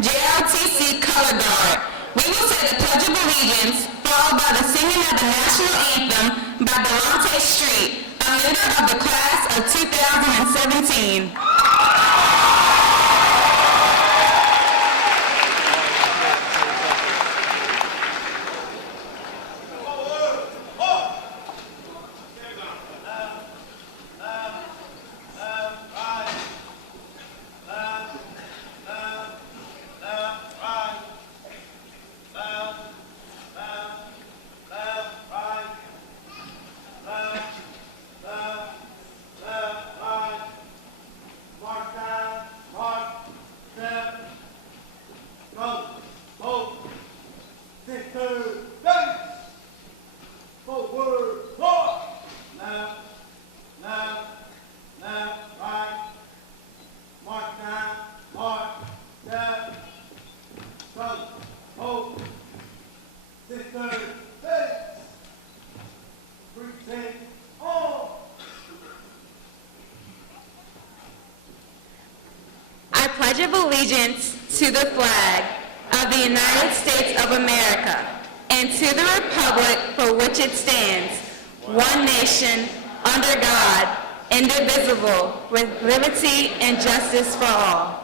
JLTC Color Guard. We will say the Pledge of Allegiance, followed by the singing of the National Anthem by Delonte Street, a member of the class of 2017. I pledge allegiance to the flag of the United States of America and to the republic for which it stands, one nation, under God, indivisible, with liberty and justice for all.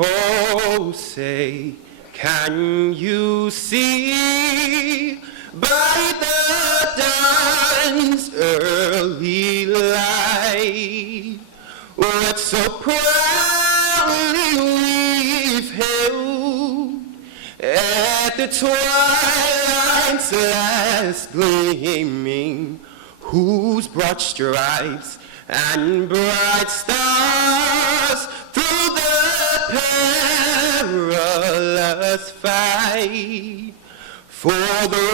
Oh, say, can you see by the dawn's early light what so proudly we've held at the twilight's last gleaming, whose broad stripes and bright stars through the perilous fight for the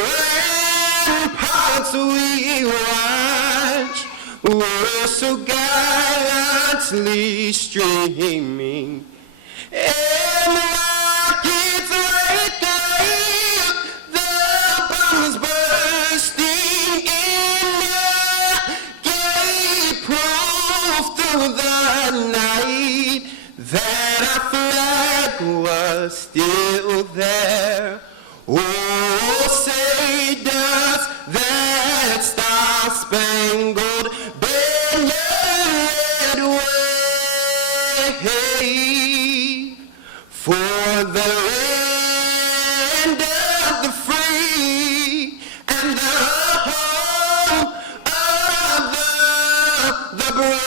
ramparts we watch were so gallantly streaming, and rockets like gale, the bombs bursting in the gate proof through the night that our flag was still there. Oh, say does that star-spangled banner wave for the land of the free and the home of the brave?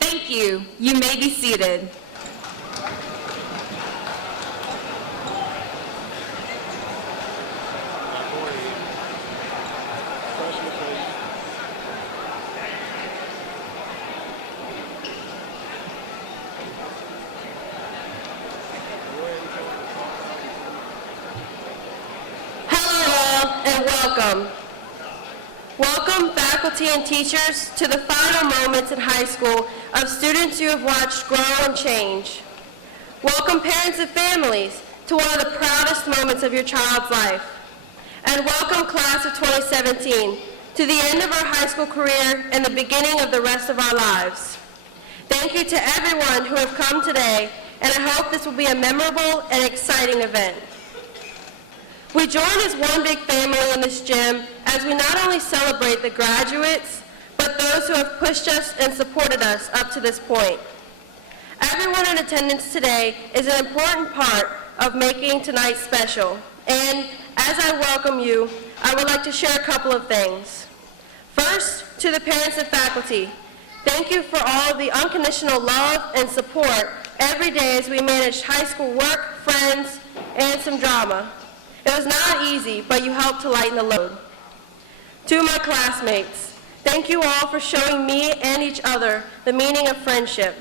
Thank you. You may be seated. and welcome. Welcome, faculty and teachers, to the final moments in high school of students you have watched grow and change. Welcome, parents and families, to one of the proudest moments of your child's life. And welcome, class of 2017, to the end of our high school career and the beginning of the rest of our lives. Thank you to everyone who have come today, and I hope this will be a memorable and exciting event. We join as one big family in this gym as we not only celebrate the graduates, but those who have pushed us and supported us up to this point. Everyone in attendance today is an important part of making tonight special, and as I welcome you, I would like to share a couple of things. First, to the parents and faculty, thank you for all of the unconditional love and support every day as we managed high school work, friends, and some drama. It was not easy, but you helped to lighten the load. To my classmates, thank you all for showing me and each other the meaning of friendship.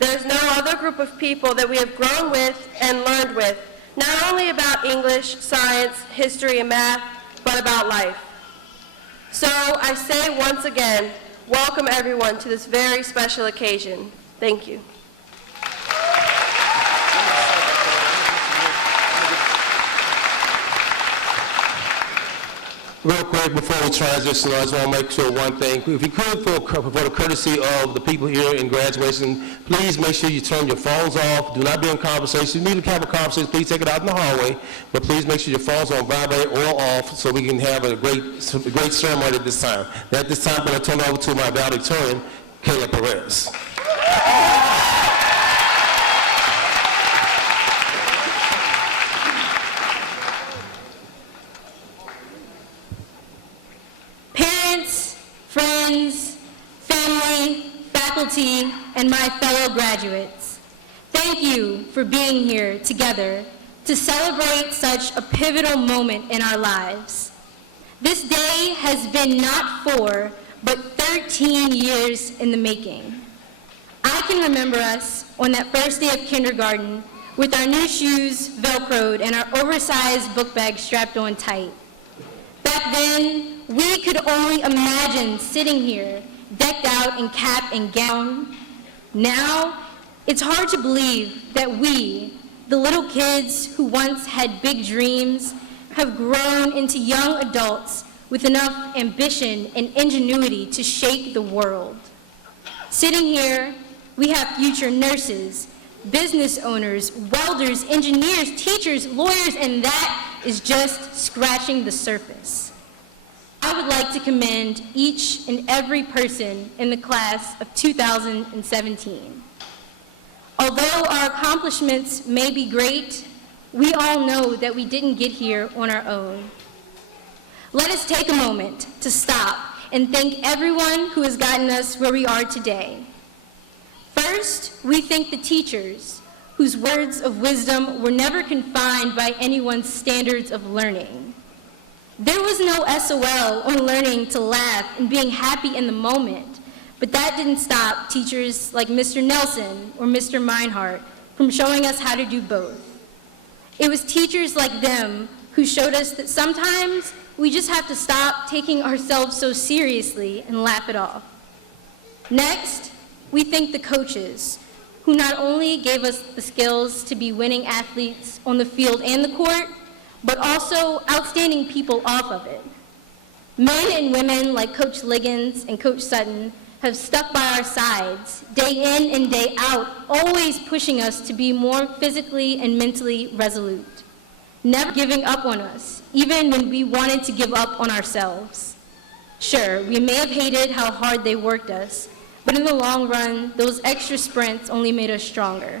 There is no other group of people that we have grown with and learned with, not only about English, science, history, and math, but about life. So I say once again, welcome everyone to this very special occasion. Thank you. Real quick, before we transition, I just want to make sure one thing. If you could, for the courtesy of the people here in graduation, please make sure you turn your phones off. Do not be in conversation. If you need to have a conversation, please take it out in the hallway. But please make sure your phones are on vibrate or off so we can have a great ceremony at this time. Now, at this time, I'm going to turn it over to my valedictorian, Kayla Perez. Friends, family, faculty, and my fellow graduates, thank you for being here together to celebrate such a pivotal moment in our lives. This day has been not 4, but 13 years in the making. I can remember us on that first day of kindergarten with our new shoes Velcroed and our oversized book bag strapped on tight. Back then, we could only imagine sitting here, decked out in cap and gown. Now, it's hard to believe that we, the little kids who once had big dreams, have grown into young adults with enough ambition and ingenuity to shake the world. Sitting here, we have future nurses, business owners, welders, engineers, teachers, lawyers, and that is just scratching the surface. I would like to commend each and every person in the class of 2017. Although our accomplishments may be great, we all know that we didn't get here on our own. Let us take a moment to stop and thank everyone who has gotten us where we are today. First, we thank the teachers, whose words of wisdom were never confined by anyone's standards of learning. There was no SOL on learning to laugh and being happy in the moment, but that didn't stop teachers like Mr. Nelson or Mr. Meinhardt from showing us how to do both. It was teachers like them who showed us that sometimes we just have to stop taking ourselves so seriously and laugh it off. Next, we thank the coaches, who not only gave us the skills to be winning athletes on the field and the court, but also outstanding people off of it. Men and women like Coach Liggins and Coach Sutton have stuck by our sides, day in and day out, always pushing us to be more physically and mentally resolute, never giving up on us, even when we wanted to give up on ourselves. Sure, we may have hated how hard they worked us, but in the long run, those extra sprints only made us stronger.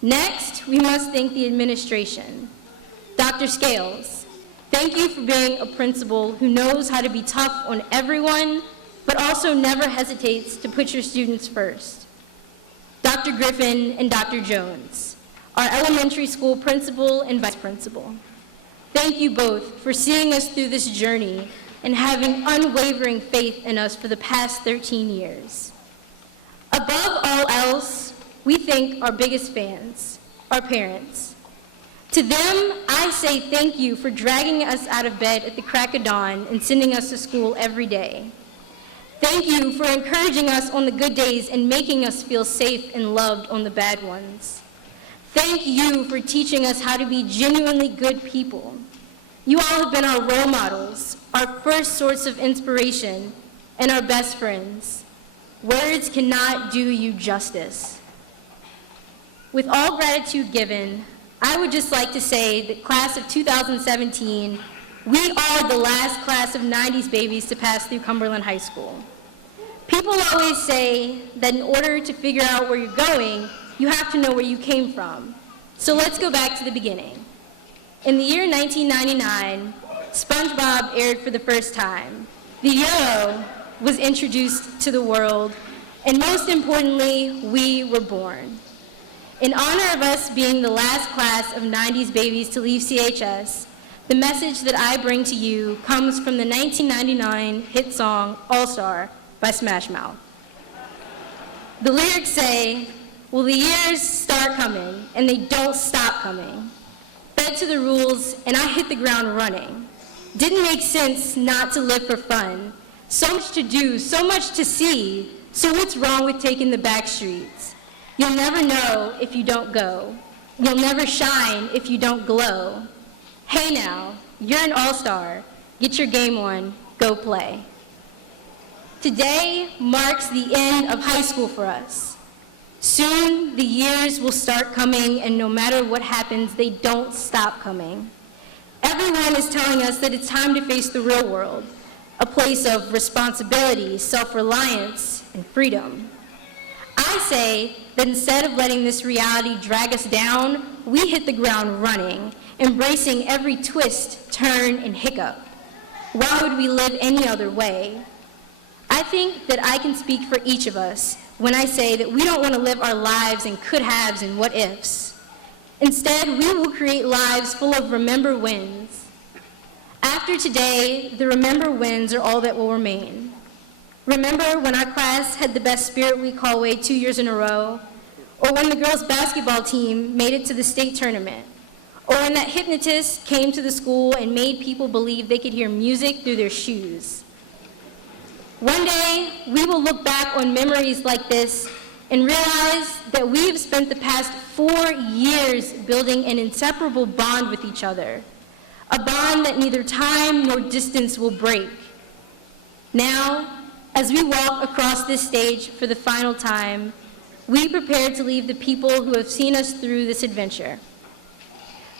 Next, we must thank the administration. Dr. Scales, thank you for being a principal who knows how to be tough on everyone, but also never hesitates to put your students first. Dr. Griffin and Dr. Jones, our elementary school principal and vice principal. Thank you both for seeing us through this journey and having unwavering faith in us for the past 13 years. Above all else, we thank our biggest fans, our parents. To them, I say thank you for dragging us out of bed at the crack of dawn and sending us to school every day. Thank you for encouraging us on the good days and making us feel safe and loved on the bad ones. Thank you for teaching us how to be genuinely good people. You all have been our role models, our first source of inspiration, and our best friends. Words cannot do you justice. With all gratitude given, I would just like to say that class of 2017, we are the last class of 90s babies to pass through Cumberland High School. People always say that in order to figure out where you're going, you have to know where you came from. So let's go back to the beginning. In the year 1999, SpongeBob aired for the first time. The Euro was introduced to the world, and most importantly, we were born. In honor of us being the last class of 90s babies to leave CHS, the message that I bring to you comes from the 1999 hit song All-Star by Smash Mouth. The lyrics say, well, the years start coming, and they don't stop coming. Fed to the rules, and I hit the ground running. Didn't make sense not to live for fun. So much to do, so much to see, so what's wrong with taking the back streets? You'll never know if you don't go. You'll never shine if you don't glow. Hey now, you're an all-star. Get your game on, go play. Today marks the end of high school for us. Soon the years will start coming, and no matter what happens, they don't stop coming. Everyone is telling us that it's time to face the real world, a place of responsibility, self-reliance, and freedom. I say that instead of letting this reality drag us down, we hit the ground running, embracing every twist, turn, and hiccup. Why would we live any other way? I think that I can speak for each of us when I say that we don't want to live our lives in could-haves and what-ifs. Instead, we will create lives full of remember wins. After today, the remember wins are all that will remain. Remember when our class had the best Spirit Week hallway 2 years in a row? Or when the girls' basketball team made it to the state tournament? Or when that hypnotist came to the school and made people believe they could hear music through their shoes? One day, we will look back on memories like this and realize that we have spent the past 4 years building an inseparable bond with each other, a bond that neither time nor distance will break. Now, as we walk across this stage for the final time, we prepare to leave the people who have seen us through this adventure.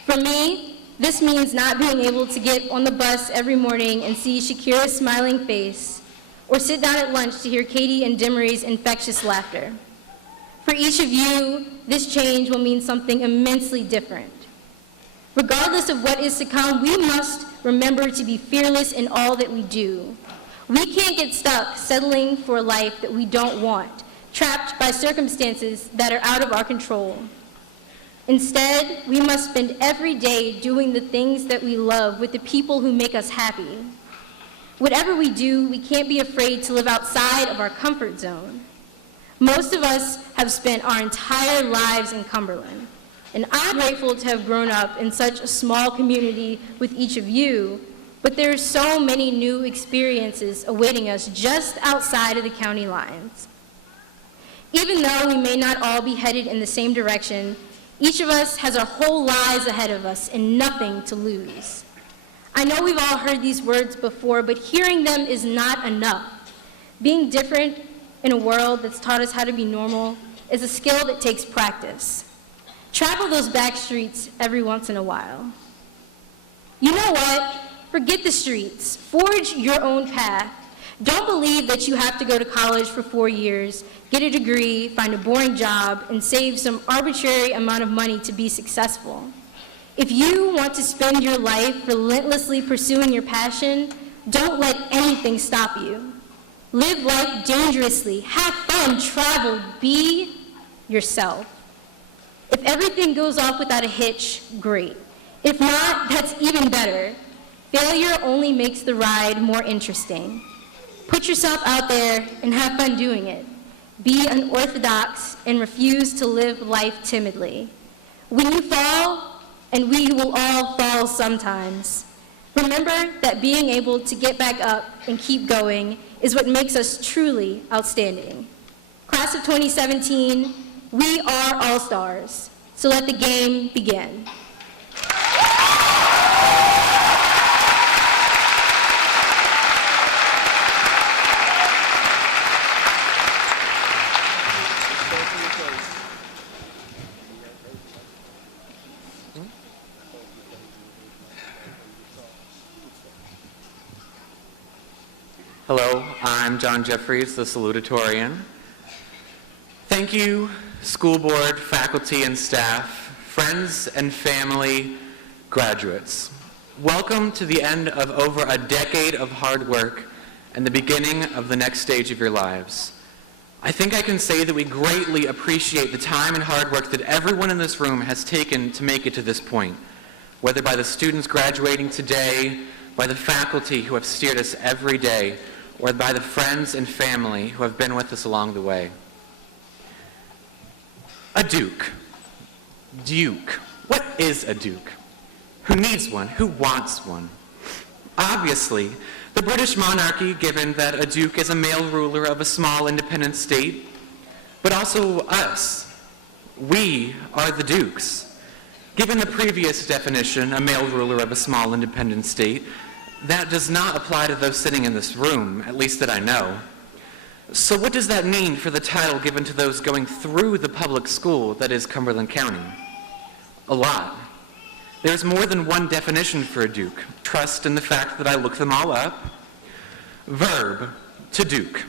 For me, this means not being able to get on the bus every morning and see Shakira's smiling face, or sit down at lunch to hear Katie and Demery's infectious laughter. For each of you, this change will mean something immensely different. Regardless of what is to come, we must remember to be fearless in all that we do. We can't get stuck settling for a life that we don't want, trapped by circumstances that are out of our control. Instead, we must spend every day doing the things that we love with the people who make us happy. Whatever we do, we can't be afraid to live outside of our comfort zone. Most of us have spent our entire lives in Cumberland, and I'm grateful to have grown up in such a small community with each of you, but there are so many new experiences awaiting us just outside of the county lines. Even though we may not all be headed in the same direction, each of us has our whole lives ahead of us and nothing to lose. I know we've all heard these words before, but hearing them is not enough. Being different in a world that's taught us how to be normal is a skill that takes practice. Travel those back streets every once in a while. You know what? Forget the streets. Forge your own path. Don't believe that you have to go to college for 4 years, get a degree, find a boring job, and save some arbitrary amount of money to be successful. If you want to spend your life relentlessly pursuing your passion, don't let anything stop you. Live life dangerously, have fun, travel, be yourself. If everything goes off without a hitch, great. If not, that's even better. Failure only makes the ride more interesting. Put yourself out there and have fun doing it. Be unorthodox and refuse to live life timidly. When you fall and we will all fall sometimes. Remember that being able to get back up and keep going is what makes us truly outstanding. Class of 2017, we are all-stars, so let the game begin. Hello, I'm John Jeffries, the salutatorian. Thank you, school board, faculty, and staff, friends and family, graduates. Welcome to the end of over a decade of hard work and the beginning of the next stage of your lives. I think I can say that we greatly appreciate the time and hard work that everyone in this room has taken to make it to this point, whether by the students graduating today, by the faculty who have steered us every day, or by the friends and family who have been with us along the way. A duke. Duke. What is a duke? Who needs one? Who wants one? Obviously, the British monarchy, given that a duke is a male ruler of a small independent state, but also us. We are the dukes. Given the previous definition, a male ruler of a small independent state, that does not apply to those sitting in this room, at least that I know. So what does that mean for the title given to those going through the public school that is Cumberland County? A lot. There's more than one definition for a duke. Trust in the fact that I looked them all up. Verb, to duke.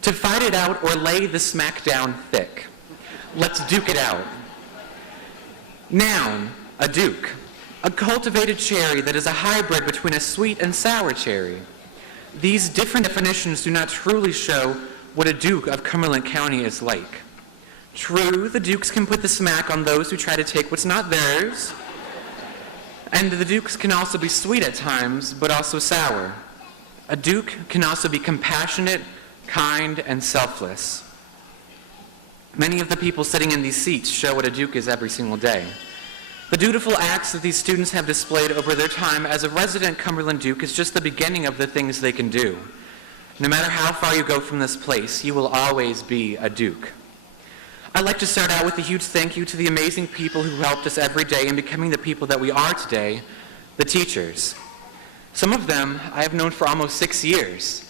To fight it out or lay the smack down thick. Let's duke it out. Noun, a duke. A cultivated cherry that is a hybrid between a sweet and sour cherry. These different definitions do not truly show what a duke of Cumberland County is like. True, the dukes can put the smack on those who try to take what's not theirs. And the dukes can also be sweet at times, but also sour. A duke can also be compassionate, kind, and selfless. Many of the people sitting in these seats show what a duke is every single day. The dutiful acts that these students have displayed over their time as a resident Cumberland Duke is just the beginning of the things they can do. No matter how far you go from this place, you will always be a Duke. I'd like to start out with a huge thank you to the amazing people who helped us every day in becoming the people that we are today, the teachers. Some of them I have known for almost 6 years.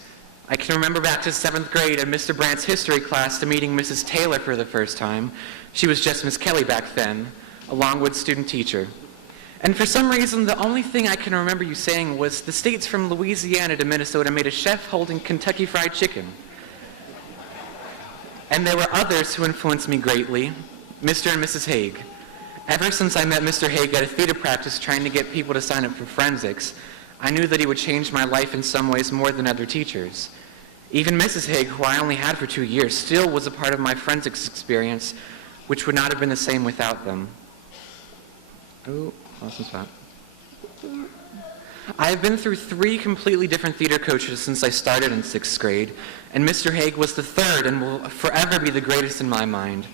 I can remember back to 7th grade in Mr. Brandt's history class to meeting Mrs. Taylor for the first time. She was just Miss Kelly back then, a Longwood student teacher. And for some reason, the only thing I can remember you saying was the states from Louisiana to Minnesota made a chef holding Kentucky Fried Chicken. And there were others who influenced me greatly, Mr. and Mrs. Haig. Ever since I met Mr. Haig at a theater practice trying to get people to sign up for forensics, I knew that he would change my life in some ways more than other teachers. Even Mrs. Haig, who I only had for 2 years, still was a part of my forensics experience, which would not have been the same without them. Oh, lost my spot. I have been through 3 completely different theater coaches since I started in 6th grade, and Mr. Haig was the 3rd and will forever be the greatest in my mind.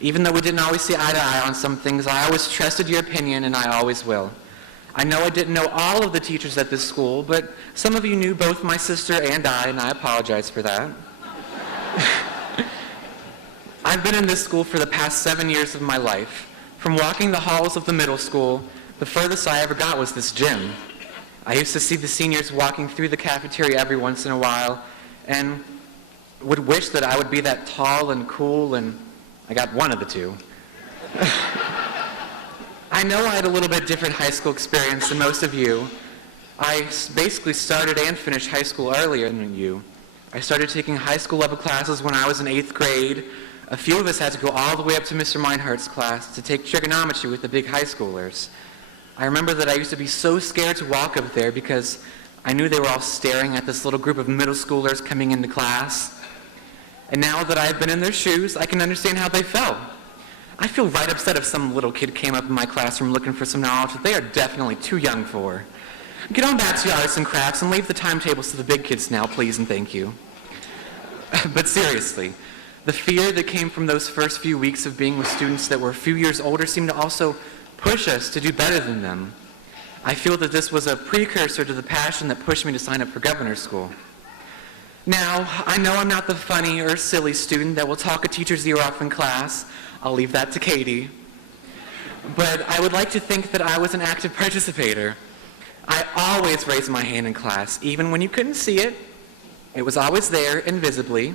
Even though we didn't always see eye to eye on some things, I always trusted your opinion, and I always will. I know I didn't know all of the teachers at this school, but some of you knew both my sister and I apologize for that. I've been in this school for the past 7 years of my life. From walking the halls of the middle school, the furthest I ever got was this gym. I used to see the seniors walking through the cafeteria every once in a while and would wish that I would be that tall and cool, and I got one of the two. I know I had a little bit different high school experience than most of you. I basically started and finished high school earlier than you. I started taking high school level classes when I was in 8th grade. A few of us had to go all the way up to Mr. Meinhardt's class to take trigonometry with the big high schoolers. I remember that I used to be so scared to walk up there because I knew they were all staring at this little group of middle schoolers coming into class. And now that I've been in their shoes, I can understand how they felt. I feel right upset if some little kid came up in my classroom looking for some knowledge that they are definitely too young for. Get on back to your arts and crafts and leave the timetables to the big kids now, please and thank you. But seriously, the fear that came from those first few weeks of being with students that were a few years older seemed to also push us to do better than them. I feel that this was a precursor to the passion that pushed me to sign up for governor's school. Now, I know I'm not the funny or silly student that will talk a teacher's ear off in class. I'll leave that to Katie. But I would like to think that I was an active participator. I always raised my hand in class, even when you couldn't see it. It was always there, invisibly,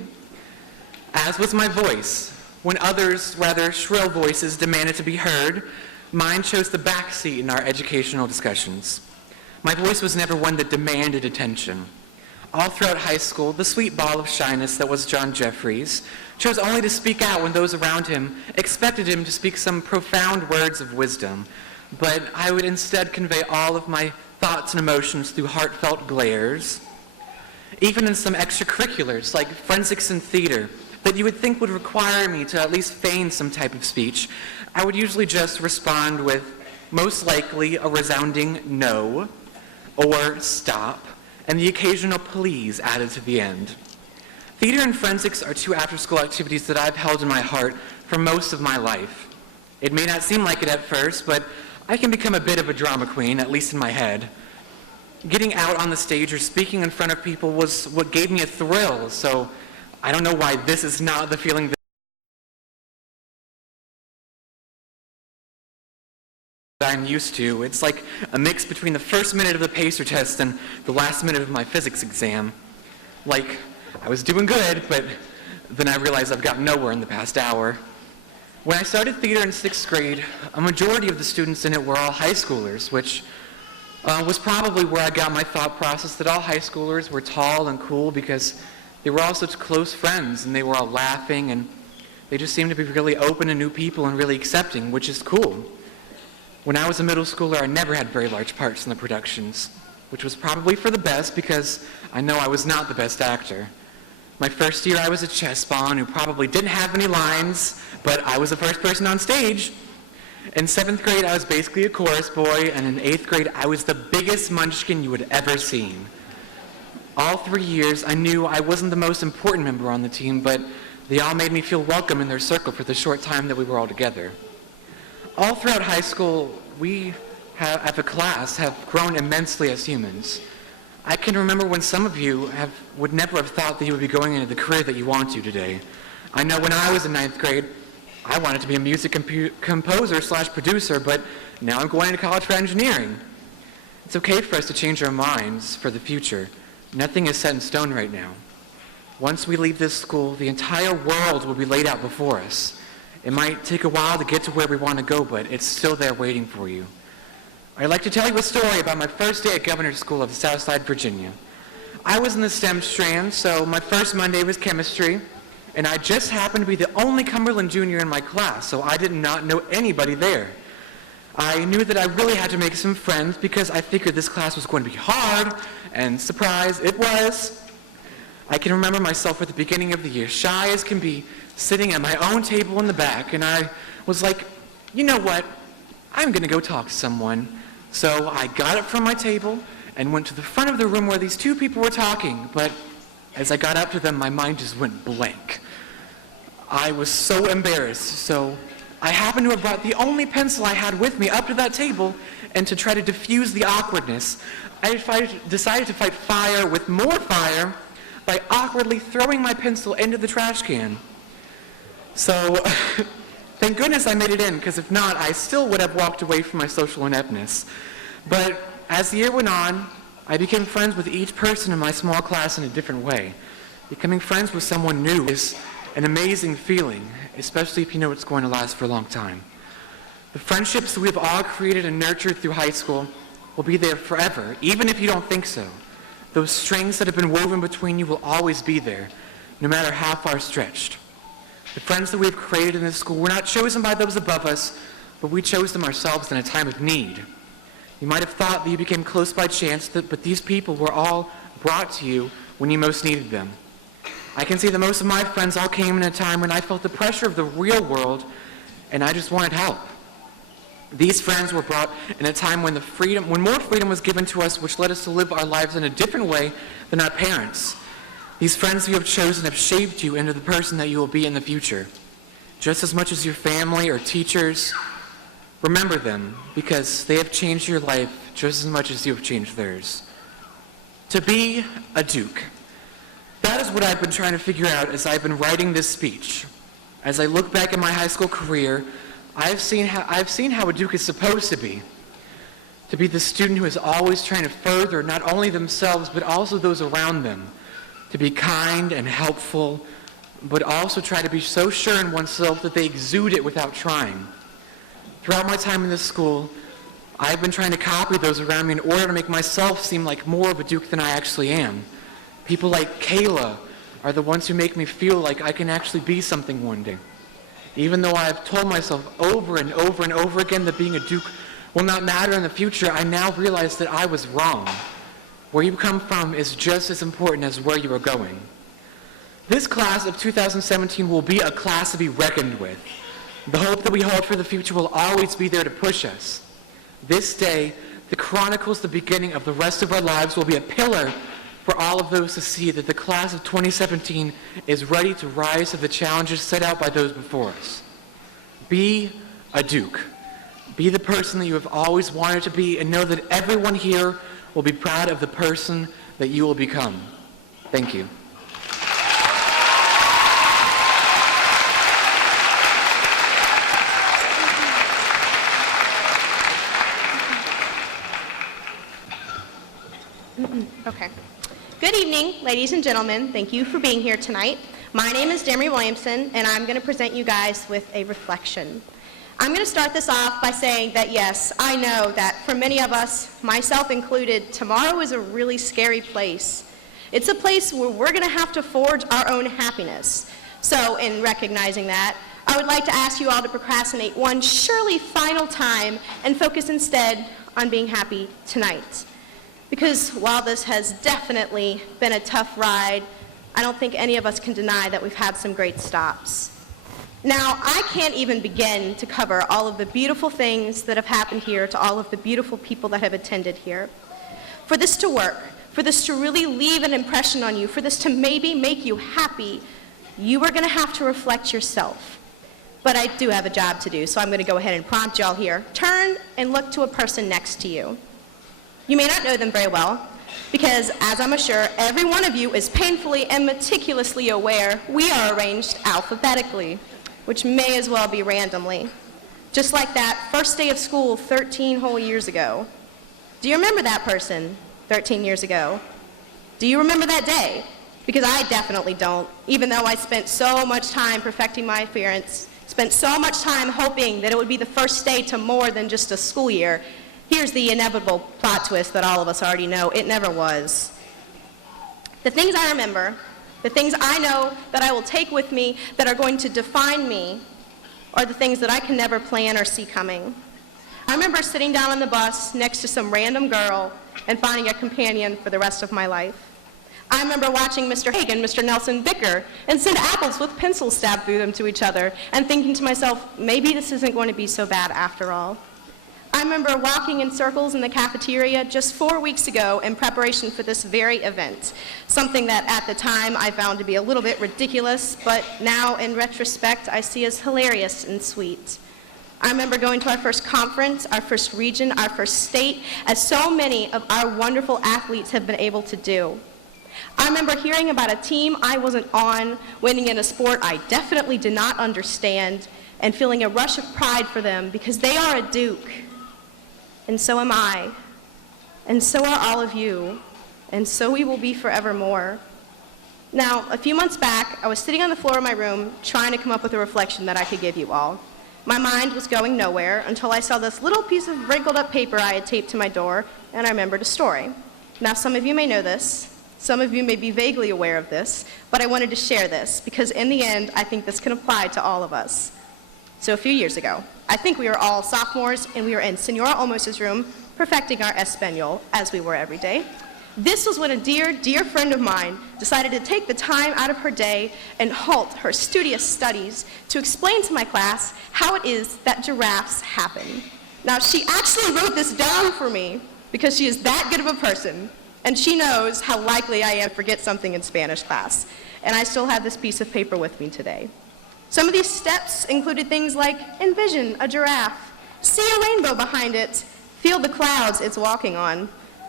as was my voice. When others' rather shrill voices demanded to be heard, mine chose the back seat in our educational discussions. My voice was never one that demanded attention. All throughout high school, the sweet ball of shyness that was John Jeffries chose only to speak out when those around him expected him to speak some profound words of wisdom, but I would instead convey all of my thoughts and emotions through heartfelt glares. Even in some extracurriculars, like forensics and theater, that you would think would require me to at least feign some type of speech, I would usually just respond with, most likely, a resounding no, or stop, and the occasional please added to the end. Theater and forensics are two after-school activities that I've held in my heart for most of my life. It may not seem like it at first, but I can become a bit of a drama queen, at least in my head. Getting out on the stage or speaking in front of people was what gave me a thrill, so I don't know why this is not the feeling that I'm used to. It's like a mix between the first minute of the pacer test and the last minute of my physics exam. Like, I was doing good, but then I realized I've gotten nowhere in the past hour. When I started theater in 6th grade, a majority of the students in it were all high schoolers, which was probably where I got my thought process that all high schoolers were tall and cool because they were all such close friends and they were all laughing and they just seemed to be really open to new people and really accepting, which is cool. When I was a middle schooler, I never had very large parts in the productions, which was probably for the best because I know I was not the best actor. My first year, I was a chess pawn who probably didn't have any lines, but I was the first person on stage. In 7th grade, I was basically a chorus boy, and in 8th grade, I was the biggest munchkin you had ever seen. All 3 years, I knew I wasn't the most important member on the team, but they all made me feel welcome in their circle for the short time that we were all together. All throughout high school, we as a class have grown immensely as humans. I can remember when some of you would never have thought that you would be going into the career that you want to today. I know when I was in 9th grade, I wanted to be a music composer/producer, but now I'm going into college for engineering. It's okay for us to change our minds for the future. Nothing is set in stone right now. Once we leave this school, the entire world will be laid out before us. It might take a while to get to where we want to go, but it's still there waiting for you. I'd like to tell you a story about my first day at Governor's School of Southside, Virginia. I was in the STEM strand, so my first Monday was chemistry, and I just happened to be the only Cumberland junior in my class, so I did not know anybody there. I knew that I really had to make some friends because I figured this class was going to be hard, and surprise, it was. I can remember myself at the beginning of the year, shy as can be, sitting at my own table in the back, and I was like, you know what, I'm going to go talk to someone. So I got up from my table and went to the front of the room where these two people were talking, but as I got up to them, my mind just went blank. I was so embarrassed, so I happened to have brought the only pencil I had with me up to that table, and to try to diffuse the awkwardness, I decided to fight fire with more fire by awkwardly throwing my pencil into the trash can. So, thank goodness I made it in, because if not, I still would have walked away from my social ineptness. But as the year went on, I became friends with each person in my small class in a different way. Becoming friends with someone new is an amazing feeling, especially if you know it's going to last for a long time. The friendships that we've all created and nurtured through high school will be there forever, even if you don't think so. Those strings that have been woven between you will always be there, no matter how far stretched. The friends that we've created in this school were not chosen by those above us, but we chose them ourselves in a time of need. You might have thought that you became close by chance, but these people were all brought to you when you most needed them. I can see that most of my friends all came in a time when I felt the pressure of the real world, and I just wanted help. These friends were brought in a time when more freedom was given to us, which led us to live our lives in a different way than our parents. These friends you have chosen have shaped you into the person that you will be in the future, just as much as your family or teachers. Remember them, because they have changed your life just as much as you have changed theirs. To be a Duke. That is what I've been trying to figure out as I've been writing this speech. As I look back at my high school career, I've seen how a Duke is supposed to be. To be the student who is always trying to further not only themselves, but also those around them. To be kind and helpful, but also try to be so sure in oneself that they exude it without trying. Throughout my time in this school, I've been trying to copy those around me in order to make myself seem like more of a Duke than I actually am. People like Kayla are the ones who make me feel like I can actually be something one day. Even though I've told myself over and over and over again that being a Duke will not matter in the future, I now realize that I was wrong. Where you come from is just as important as where you are going. This class of 2017 will be a class to be reckoned with. The hope that we hold for the future will always be there to push us. This day, that chronicles the beginning of the rest of our lives, will be a pillar for all of those to see that the class of 2017 is ready to rise to the challenges set out by those before us. Be a Duke. Be the person that you have always wanted to be, and know that everyone here will be proud of the person that you will become. Thank you. Okay. Good evening, ladies and gentlemen. Thank you for being here tonight. My name is Demery Williamson, and I'm going to present you guys with a reflection. I'm going to start this off by saying that, yes, I know that for many of us, myself included, tomorrow is a really scary place. It's a place where we're going to have to forge our own happiness. So, in recognizing that, I would like to ask you all to procrastinate one surely final time and focus instead on being happy tonight. Because while this has definitely been a tough ride, I don't think any of us can deny that we've had some great stops. Now, I can't even begin to cover all of the beautiful things that have happened here to all of the beautiful people that have attended here. For this to work, for this to really leave an impression on you, for this to maybe make you happy, you are going to have to reflect yourself. But I do have a job to do, so I'm going to go ahead and prompt y'all here. Turn and look to a person next to you. You may not know them very well, because as I'm sure every one of you is painfully and meticulously aware, we are arranged alphabetically, which may as well be randomly. Just like that first day of school 13 whole years ago. Do you remember that person 13 years ago? Do you remember that day? Because I definitely don't, even though I spent so much time perfecting my appearance, spent so much time hoping that it would be the first day to more than just a school year. Here's the inevitable plot twist that all of us already know. It never was. The things I remember, the things I know that I will take with me that are going to define me, are the things that I can never plan or see coming. I remember sitting down on the bus next to some random girl and finding a companion for the rest of my life. I remember watching Mr. Hagan and Mr. Nelson bicker and send apples with pencils stabbed through them to each other and thinking to myself, maybe this isn't going to be so bad after all. I remember walking in circles in the cafeteria just 4 weeks ago in preparation for this very event, something that at the time I found to be a little bit ridiculous, but now in retrospect I see as hilarious and sweet. I remember going to our first conference, our first region, our first state, as so many of our wonderful athletes have been able to do. I remember hearing about a team I wasn't on, winning in a sport I definitely did not understand, and feeling a rush of pride for them because they are a Duke. And so am I, and so are all of you, and so we will be forevermore. Now, a few months back, I was sitting on the floor of my room trying to come up with a reflection that I could give you all. My mind was going nowhere until I saw this little piece of wrinkled up paper I had taped to my door, and I remembered a story. Now, some of you may know this, some of you may be vaguely aware of this, but I wanted to share this because in the end, I think this can apply to all of us. So a few years ago, I think we were all sophomores and we were in Senora Olmos's room perfecting our Espanol, as we were every day. This was when a dear, dear friend of mine decided to take the time out of her day and halt her studious studies to explain to my class how it is that giraffes happen. Now, she actually wrote this down for me because she is that good of a person, and she knows how likely I am to forget something in Spanish class. And I still have this piece of paper with me today. Some of these steps included things like envision a giraffe, See a rainbow behind it. Feel the clouds it's walking on.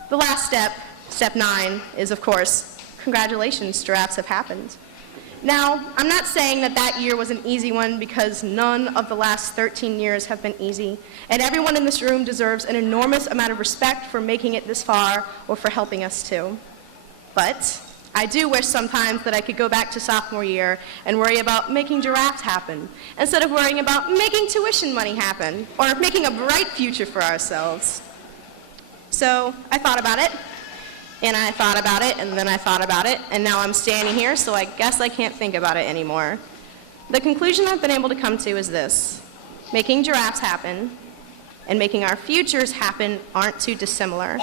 The last step, step 9, is of course, congratulations, giraffes have happened. Now, I'm not saying that that year was an easy one because none of the last 13 years have been easy, and everyone in this room deserves an enormous amount of respect for making it this far or for helping us too. But I do wish sometimes that I could go back to sophomore year and worry about making giraffes happen instead of worrying about making tuition money happen or making a bright future for ourselves. So I thought about it. And I thought about it, and then I thought about it, and now I'm standing here, so I guess I can't think about it anymore. The conclusion I've been able to come to is this: making giraffes happen and making our futures happen aren't too dissimilar.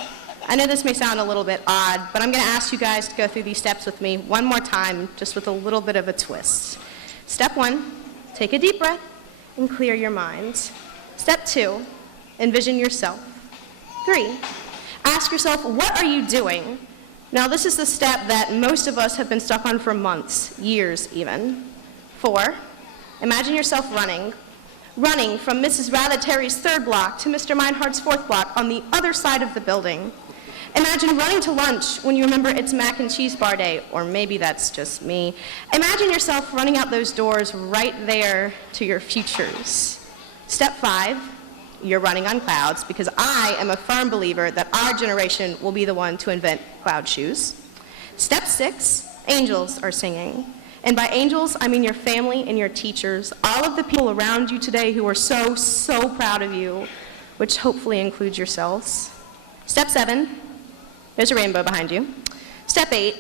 I know this may sound a little bit odd, but I'm going to ask you guys to go through these steps with me one more time, just with a little bit of a twist. Step 1, take a deep breath and clear your mind. Step 2, envision yourself. 3, ask yourself, what are you doing? Now, this is the step that most of us have been stuck on for months, years even. 4, imagine yourself running from Mrs. Rather Terry's 3rd block to Mr. Meinhardt's 4th block on the other side of the building. Imagine running to lunch when you remember it's mac and cheese bar day, or maybe that's just me. Imagine yourself running out those doors right there to your futures. Step 5, you're running on clouds, because I am a firm believer that our generation will be the one to invent cloud shoes. Step 6, angels are singing. And by angels, I mean your family and your teachers, all of the people around you today who are so, so proud of you, which hopefully includes yourselves. Step 7, there's a rainbow behind you. Step 8,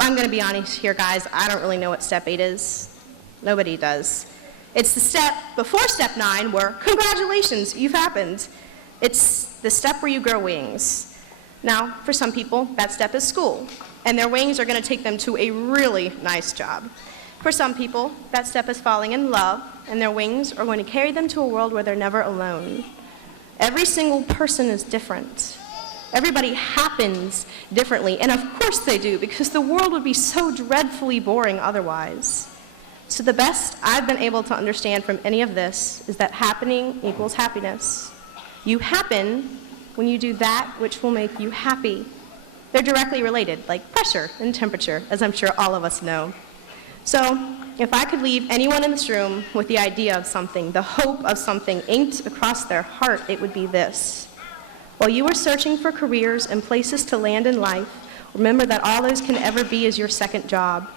I'm going to be honest here, guys, I don't really know what step 8 is. Nobody does. It's the step before step 9 where, congratulations, you've happened. It's the step where you grow wings. Now, for some people, that step is school, and their wings are going to take them to a really nice job. For some people, that step is falling in love, and their wings are going to carry them to a world where they're never alone. Every single person is different. Everybody happens differently, and of course they do, because the world would be so dreadfully boring otherwise. So the best I've been able to understand from any of this is that happening equals happiness. You happen when you do that which will make you happy. They're directly related, like pressure and temperature, as I'm sure all of us know. So if I could leave anyone in this room with the idea of something, the hope of something inked across their heart, it would be this: while you are searching for careers and places to land in life, remember that all those can ever be is your second job.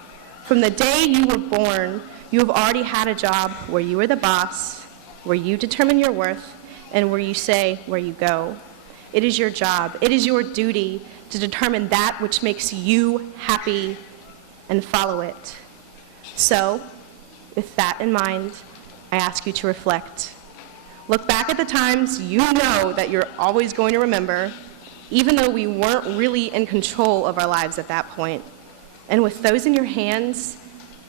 From the day you were born, you have already had a job where you are the boss, where you determine your worth, and where you say where you go. It is your job, it is your duty to determine that which makes you happy and follow it. So, with that in mind, I ask you to reflect. Look back at the times you know that you're always going to remember, even though we weren't really in control of our lives at that point. And with those in your hands,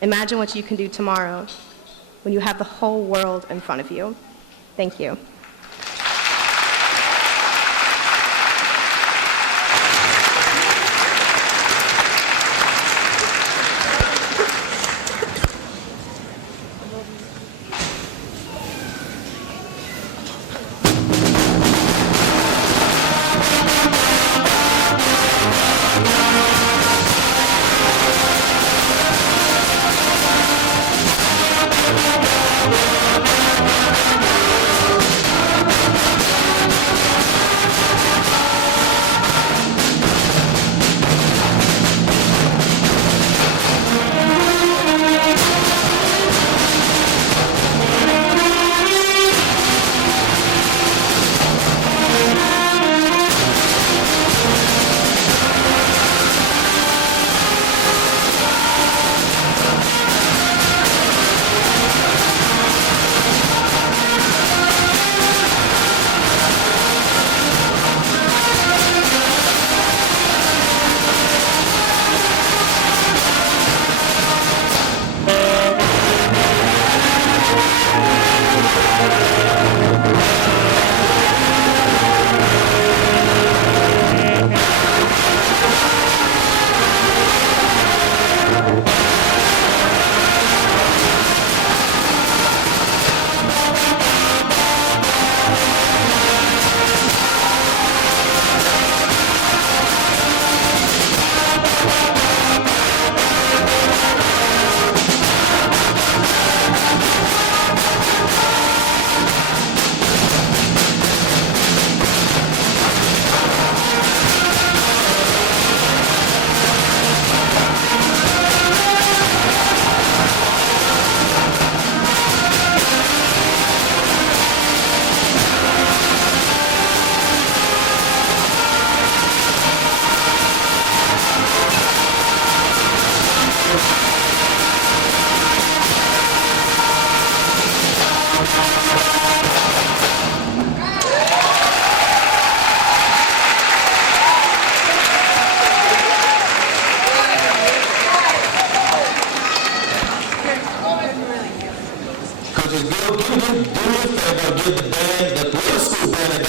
imagine what you can do tomorrow when you have the whole world in front of you. Thank you.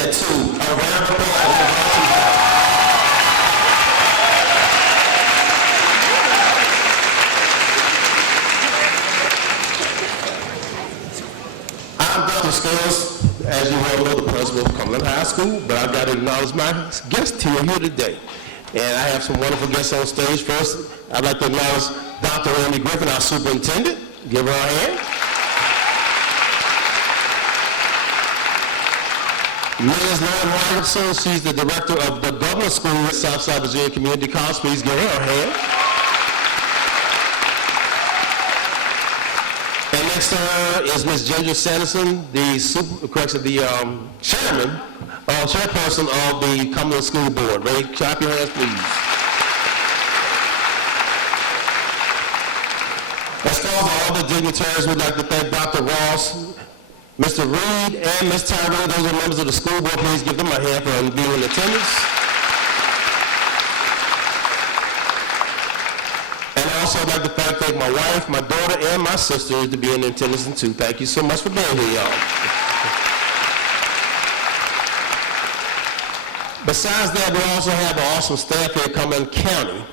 that too. A round of applause. I'm Dr. Scales, as you all know, the principal of Cumberland High School, but I've got to acknowledge my guests here today. And I have some wonderful guests on stage. First, I'd like to acknowledge Dr. Amy Griffin, our superintendent. Give her a hand. Ms. Lauren Robertson, she's the director of the Government School at Southside Virginia Community College. Please give her a hand. And next to her is Ms. Ginger Sanderson, the chairperson of the Cumberland School Board. Ready? Clap your hands, please. As far as all the dignitaries, we'd like to thank Dr. Ross, Mr. Reed, and Ms. Tyrone. Those are members of the school board. Please give them a hand for being in attendance. And also, I'd like to thank my wife, my daughter, and my sister to be in attendance too. Thank you so much for being here, y'all. Besides that, we also have an awesome staff here at Cumberland County.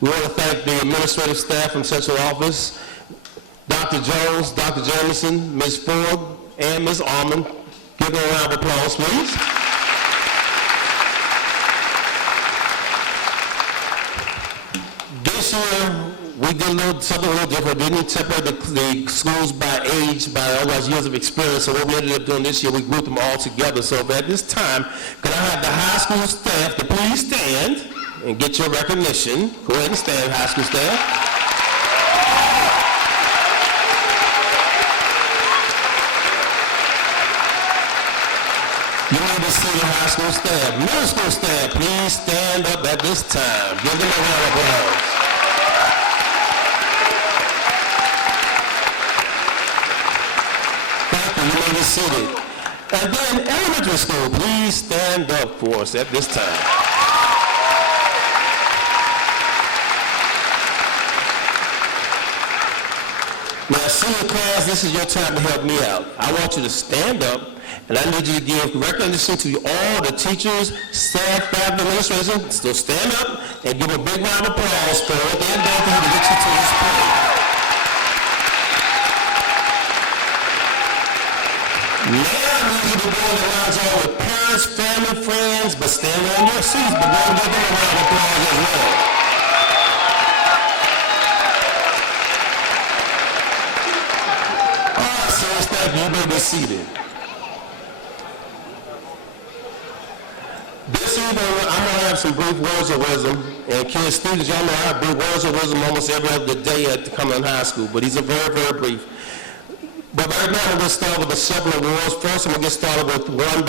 We want to thank the administrative staff from Central Office, Dr. Jones, Dr. Jameson, Ms. Ford, and Ms. Almond. Give them a round of applause, please. This year, we did something a little different. We didn't separate the schools by age, by otherwise years of experience. So what we ended up doing this year, we grouped them all together. So at this time, could I have the high school staff to please stand and get your recognition? Go ahead and stand, high school staff. You need to see the high school staff. Middle school staff, please stand up at this time. Give them a round of applause. Thank you. You may be seated. And then elementary school, please stand up for us at this time. Now, senior class, this is your time to help me out. I want you to stand up, and I need you to give recognition to all the teachers, staff, faculty, administration. So stand up and give a big round of applause for what they're doing for you to get you to this point. Now I need you to go in the lines all with parents, family, friends, but stand on your seats, but go and give them a round of applause as well. All right, so thank you. You may be seated. This evening, I'm going to have some brief words of wisdom. And kids, students, y'all know I have brief words of wisdom almost every other day at Cumberland High School, but these are very, very brief. But right now, I'm going to start with the several awards. First, I'm going to get started with one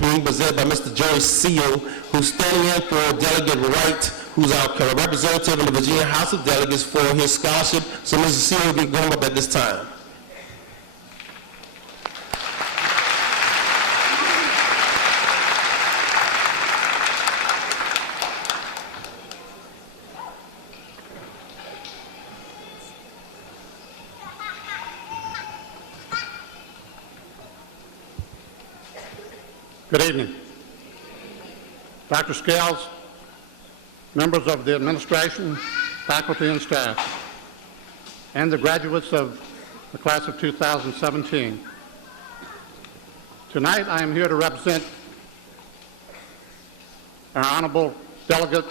being presented by Mr. Jerry Seal, who's standing in for Delegate Wright, who's our representative in the Virginia House of Delegates for his scholarship. So Mr. Seal will be going up at this time. Good evening. Dr. Scales, members of the administration, faculty and staff, and the graduates of the class of 2017. Tonight I am here to represent our Honorable Delegate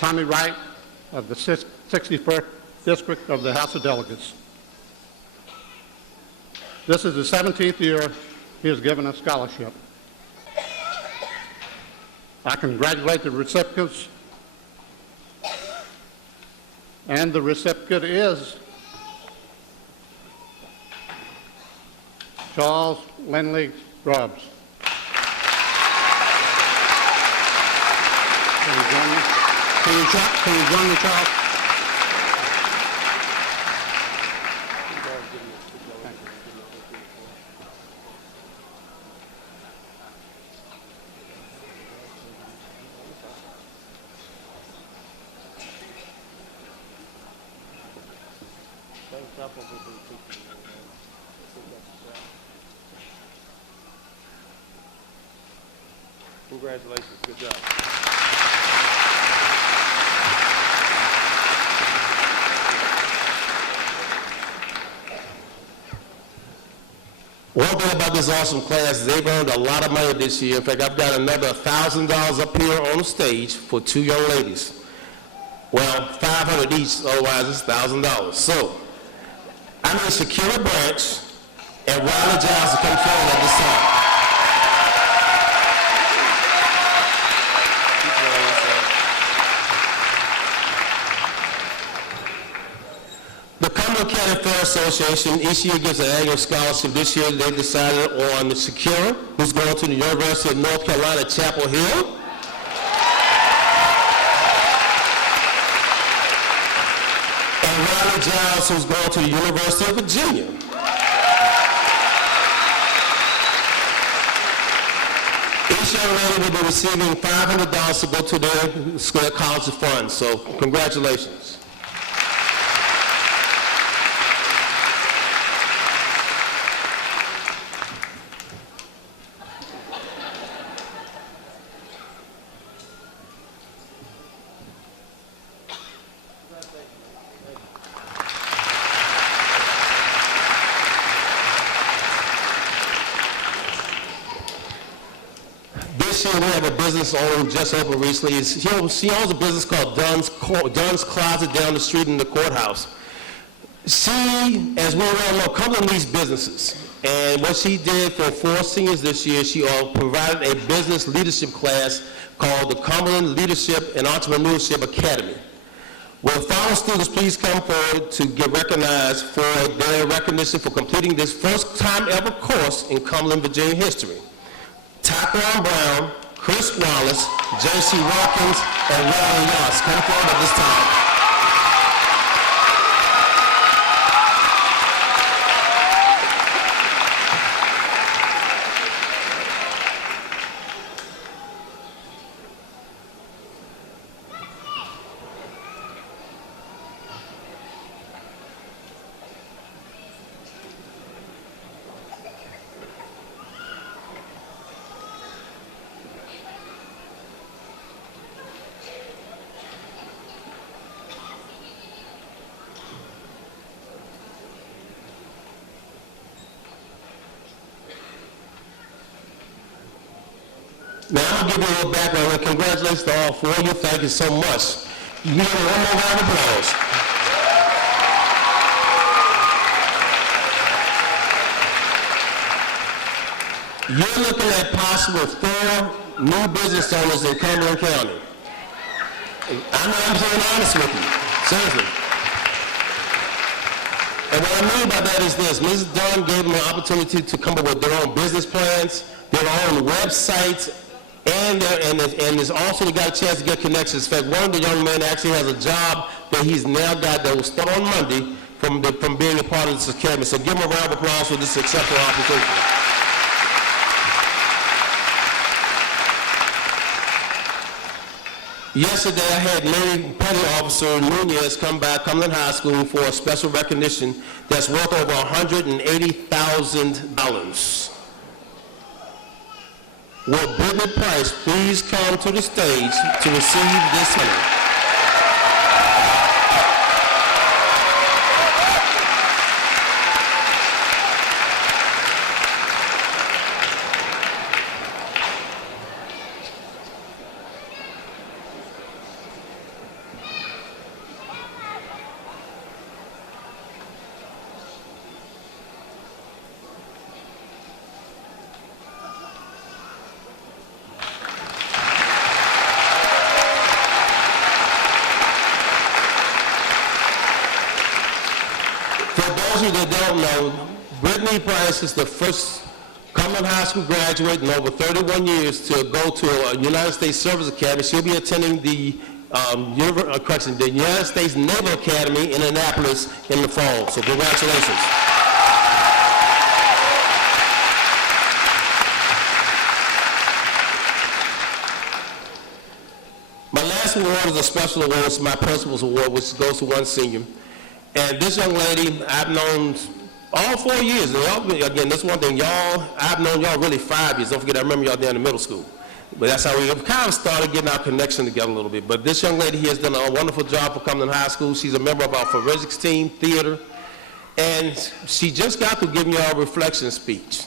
Tommy Wright of the 61st District of the House of Delegates. This is the 17th year he has given a scholarship. I congratulate the recipients, and the recipient is Charles Lindley Grubbs. Can you join me? Can you join me, Charles? Congratulations, good job. One thing about this awesome class is they've earned a lot of money this year. In fact, I've got another $1,000 up here on the stage for 2 young ladies. Well, $500 each, otherwise it's $1,000. So, I need Shakira Branch and Riley Giles to come forward at this time. The Cumberland County Fair Association each year gives an annual scholarship. This year they decided on Shakira, who's going to the University of North Carolina, Chapel Hill. And Riley Giles, who's going to the University of Virginia. Each young lady will be receiving $500 to go to their college fund. So congratulations. This year we have a business owner just opened recently. She owns a business called Dunn's Closet down the street in the courthouse. She, as we all know, Cumberland needs businesses. And what she did for 4 seniors this year, she provided a business leadership class called the Cumberland Leadership and Entrepreneurship Academy. Will fellow students please come forward to get recognized for their recognition for completing this first time ever course in Cumberland, Virginia history. Taquan Brown, Chris Wallace, J.C. Watkins, and Ryan Yoss come forward at this time. Now, I'll give you a little background, and congratulations to all 4 of you. Thank you so much. You give them one more round of applause. You're looking at possible 4 new business owners in Cumberland County. I'm being honest with you, seriously. And what I mean by that is this: Ms. Dunn gave them an opportunity to come up with their own business plans, their own websites, and there's also they got a chance to get connections. In fact, one of the young men actually has a job that he's now got that will start on Monday from being a part of this academy. So give him a round of applause for this exceptional opportunity. Yesterday, I had Lady Petty Officer Nunez come by Cumberland High School for a special recognition that's worth over $180,000. Will Brittany Price please come to the stage to receive this honor? For those of you that don't know, Brittany Price is the first Cumberland High School graduate in over 31 years to go to a United States Service Academy. She'll be attending the United States Naval Academy in Annapolis in the fall. So congratulations. My last award is a special award. It's my principal's award, which goes to one senior. And this young lady, I've known all 4 years. And y'all, again, that's one thing. I've known y'all really 5 years. Don't forget, I remember y'all down in middle school. But that's how we kind of started getting our connection together a little bit. But this young lady here has done a wonderful job for Cumberland High School. She's a member of our forensics team, theater, and she just got through giving you our reflection speech.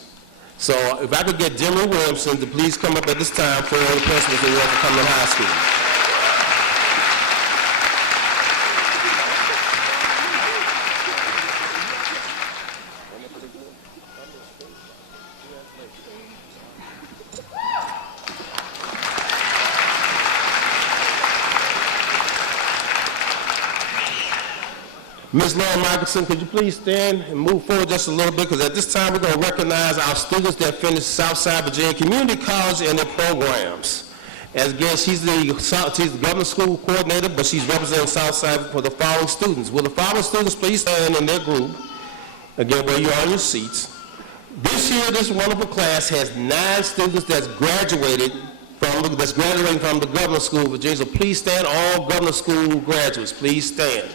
So if I could get Demery Williamson to please come up at this time for the President's Award for Cumberland High School. Ms. Lauren Michelson, could you please stand and move forward just a little bit, because at this time we're going to recognize our students that finished Southside Virginia Community College and their programs. As again, she's the governor's school coordinator, but she's representing Southside for the following students. Will the following students please stand in their group, again, where you are in your seats. This year, this wonderful class has 9 students that's graduating from the governor's school of Virginia. So please stand, all governor's school graduates, please stand.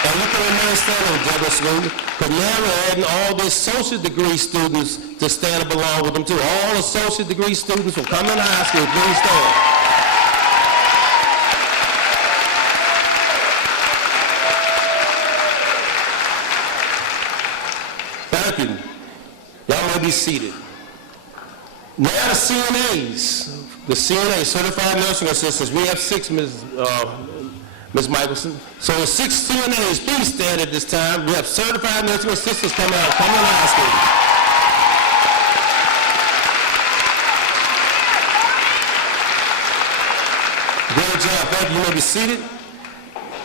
And you can remain standing, Governor School, because now we're adding all the associate degree students to stand up along with them too. All associate degree students from Cumberland High School, please stand. Thank you. Y'all may be seated. Now the CNAs, Certified Nursing Assistants. We have 6, Ms. Michelson. So the 6 CNAs, please stand at this time. We have certified nursing assistants coming out of Cumberland High School. Great job, thank you. You may be seated.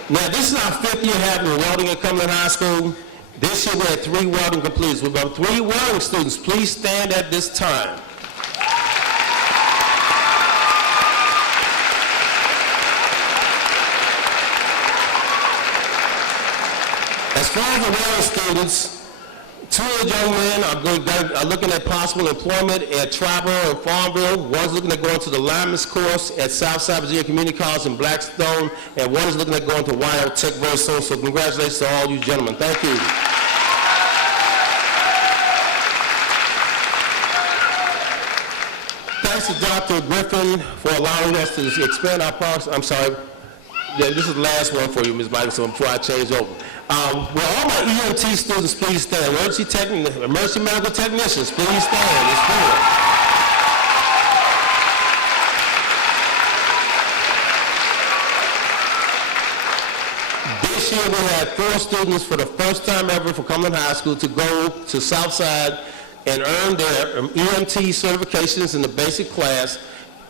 Now this is our 5th year having welding at Cumberland High School. This year we had 3 welding completes. We've got 3 welding students. Please stand at this time. As far as the welding students, 2 of the young men are looking at possible employment at Triborough and Farmville. One's looking at going to the lineman's course at Southside Virginia Community College in Blackstone, and one is looking at going to Wyo Tech very soon. So congratulations to all you gentlemen. Thank you. Thanks to Dr. Griffin for allowing us to expand our process. I'm sorry. Yeah, this is the last one for you, Ms. Michelson, before I change over. Will all my EMT students please stand? Emergency medical technicians, please stand. It's good. This year we had 4 students for the first time ever for Cumberland High School to go to Southside and earn their EMT certifications in the basic class.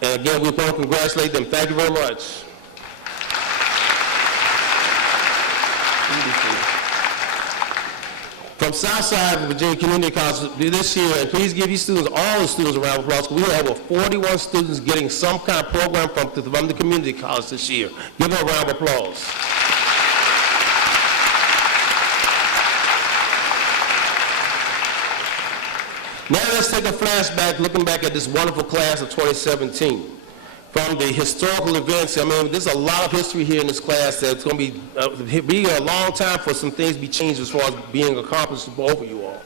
And again, we want to congratulate them. Thank you very much. From Southside Virginia Community College this year, and please give you students, all the students, a round of applause. We have over 41 students getting some kind of program from the community college this year. Give them a round of applause. Now let's take a flashback, looking back at this wonderful class of 2017. From the historical events, I mean, there's a lot of history here in this class that's going to be a long time for some things to be changed as far as being accomplished for both of you all.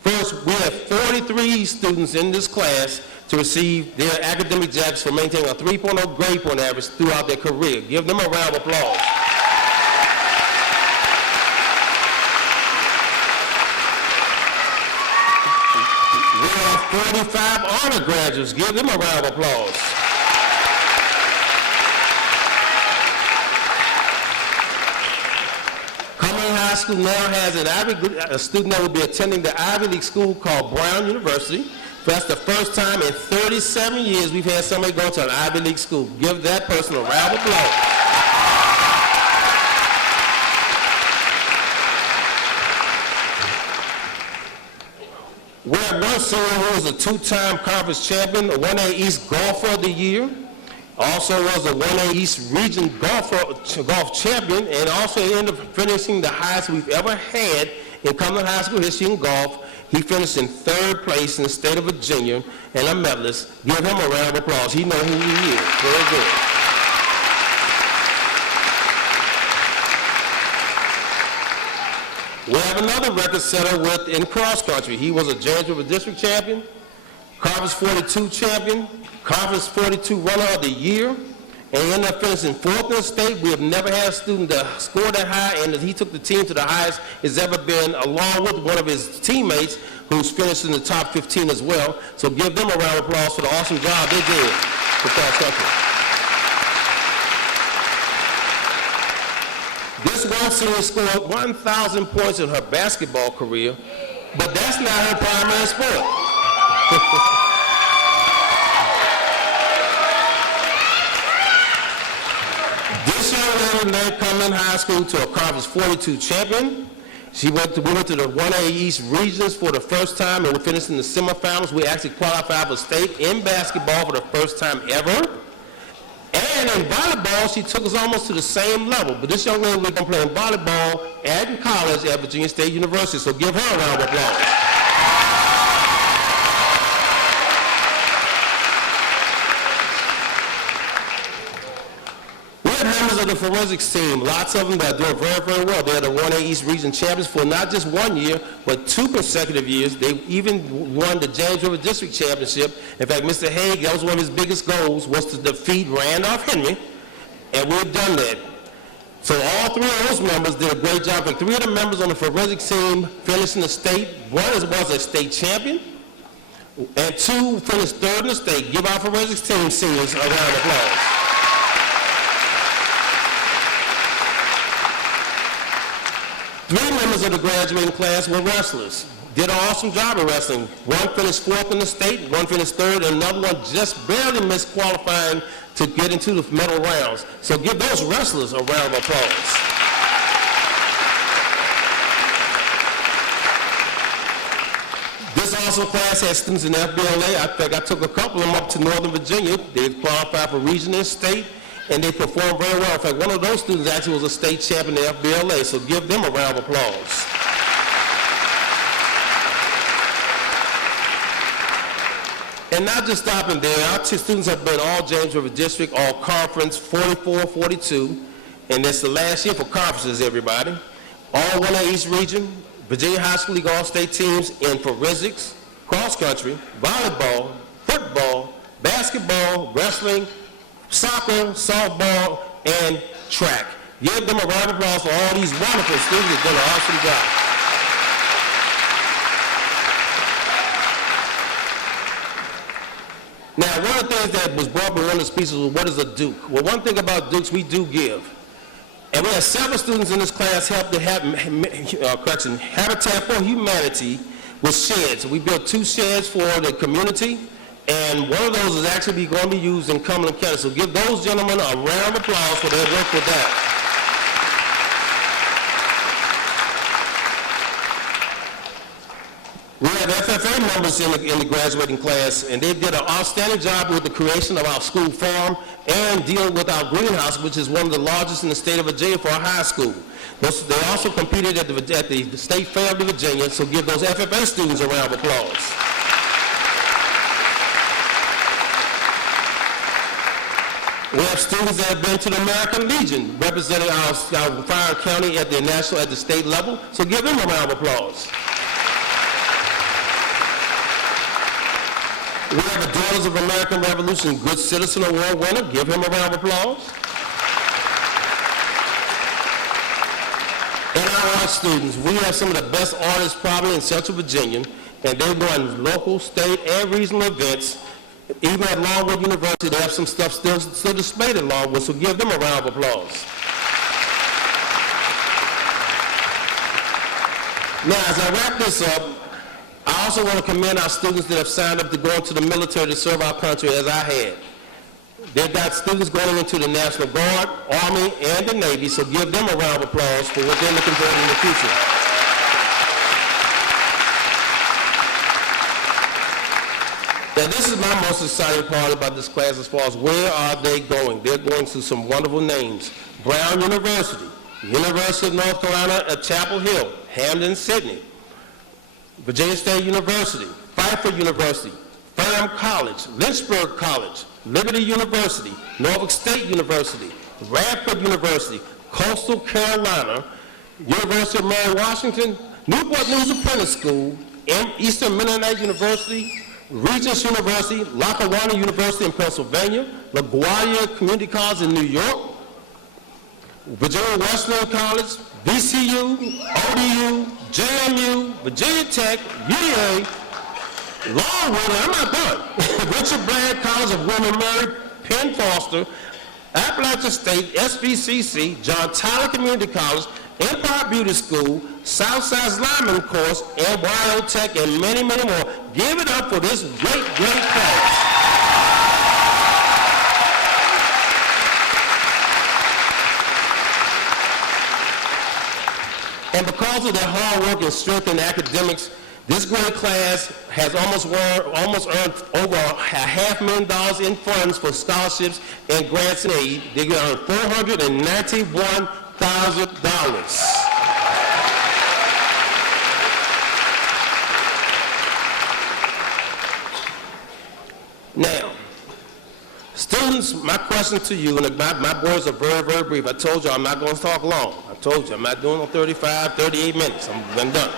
First, we have 43 students in this class to receive their academic jackets for maintaining a 3.0 grade point average throughout their career. Give them a round of applause. We have 45 honor graduates. Give them a round of applause. High School now has a student that will be attending the Ivy League school called Brown University. That's the first time in 37 years we've had somebody go to an Ivy League school. Give that person a round of applause. We have one senior who is a 2-time conference champion, a 1A East Golfer of the Year. Also was a 1A East Region golf champion, and also ended up finishing the highest we've ever had in Cumberland High School history in golf. He finished in 3rd place in the state of Virginia, and a medalist. Give him a round of applause. He knows who he is. Very good. We have another record setter in cross country. He was a James River District champion, Conference 42 champion, Conference 42 runner of the year, and he ended up finishing 4th in the state. We have never had a student that scored that high, and he took the team to the highest it's ever been, along with one of his teammates who's finished in the top 15 as well. So give them a round of applause for the awesome job they did for cross country. This one senior scored 1,000 points in her basketball career, but that's not her primary sport. This young lady led Cumberland High School to a Conference 42 champion. We went to the 1A East regions for the first time, and we finished in the semifinals. We actually qualified for state in basketball for the first time ever. And in volleyball, she took us almost to the same level. But this young lady will be playing volleyball in college at Virginia State University, so give her a round of applause. We had members of the forensics team, lots of them that are doing very, very well. They're the 1A East Region champions for not just 1 year, but 2 consecutive years. They even won the James River District Championship. In fact, Mr. Haig, that was one of his biggest goals, was to defeat Randolph Henry, and we've done that. So all 3 of those members did a great job, and 3 of the members on the forensics team finished in the state. One was a state champion, and 2 finished 3rd in the state. Give our forensics team seniors a round of applause. Three members of the graduating class were wrestlers. Did an awesome job of wrestling. One finished 4th in the state, one finished 3rd, and another one just barely missed qualifying to get into the medal rounds. So give those wrestlers a round of applause. This awesome class had students in FBLA. I think I took a couple of them up to Northern Virginia. They qualified for region and state, and they performed very well. In fact, one of those students actually was a state champion in FBLA, so give them a round of applause. And not just stopping there, our 2 students have been all James River District, all conference 44, 42, and it's the last year for conferences, everybody. All 1A East Region, Virginia High School League All-State teams in forensics, cross country, volleyball, football, basketball, wrestling, soccer, softball, and track. Give them a round of applause for all these wonderful students that done an awesome job. Now, one of the things that was brought up in one of the speeches was, what is a Duke? Well, one thing about Dukes, we do give. And we had several students in this class help to have Habitat for Humanity with sheds. We built 2 sheds for the community, and one of those is actually going to be used in Cumberland County. So give those gentlemen a round of applause for their work with that. We have FFA members in the graduating class, and they did an outstanding job with the creation of our school farm and dealing with our greenhouse, which is one of the largest in the state of Virginia for our high school. They also competed at the State Fair of Virginia, so give those FFA students a round of applause. We have students that have been to the American Legion, representing our fine county at the state level, so give them a round of applause. We have a Daughters of American Revolution Good Citizen Award winner. Give him a round of applause. And our art students, we have some of the best artists probably in Central Virginia, and they won local, state, and regional events. Even at Longwood University, they have some stuff still displayed at Longwood, so give them a round of applause. Now, as I wrap this up, I also want to commend our students that have signed up to go into the military to serve our country as I had. They've got students going into the National Guard, Army, and the Navy, so give them a round of applause for what they're looking for in the future. Now, this is my most exciting part about this class as far as where are they going. They're going to some wonderful names. Brown University, University of North Carolina at Chapel Hill, Hampden-Sydney, Virginia State University, Pfeiffer University, Firm College, Lynchburg College, Liberty University, Norfolk State University, Radford University, Coastal Carolina, University of Mary Washington, Newport News Apprentice School, Eastern Mennonite University, Regents University, Lackawanna University in Pennsylvania, LaGuardia Community College in New York, Virginia Wesleyan College, VCU, ODU, JMU, Virginia Tech, UEA, Longwood, I'm not done, Richard Bland College of William Mary, Penn Foster, Appalachian State, SBCC, John Tyler Community College, Empire Beauty School, Southside Lyman Course, and YO Tech, and many, many more. Give it up for this great, great class. And because of their hard work and strength in academics, this great class has almost earned over $500,000 in funds for scholarships and grants and aid. They earned $491,000. Now, students, my question to you, and my words are very, very brief. I told you I'm not going to talk long. I told you I'm not doing no 35, 38 minutes. I'm done.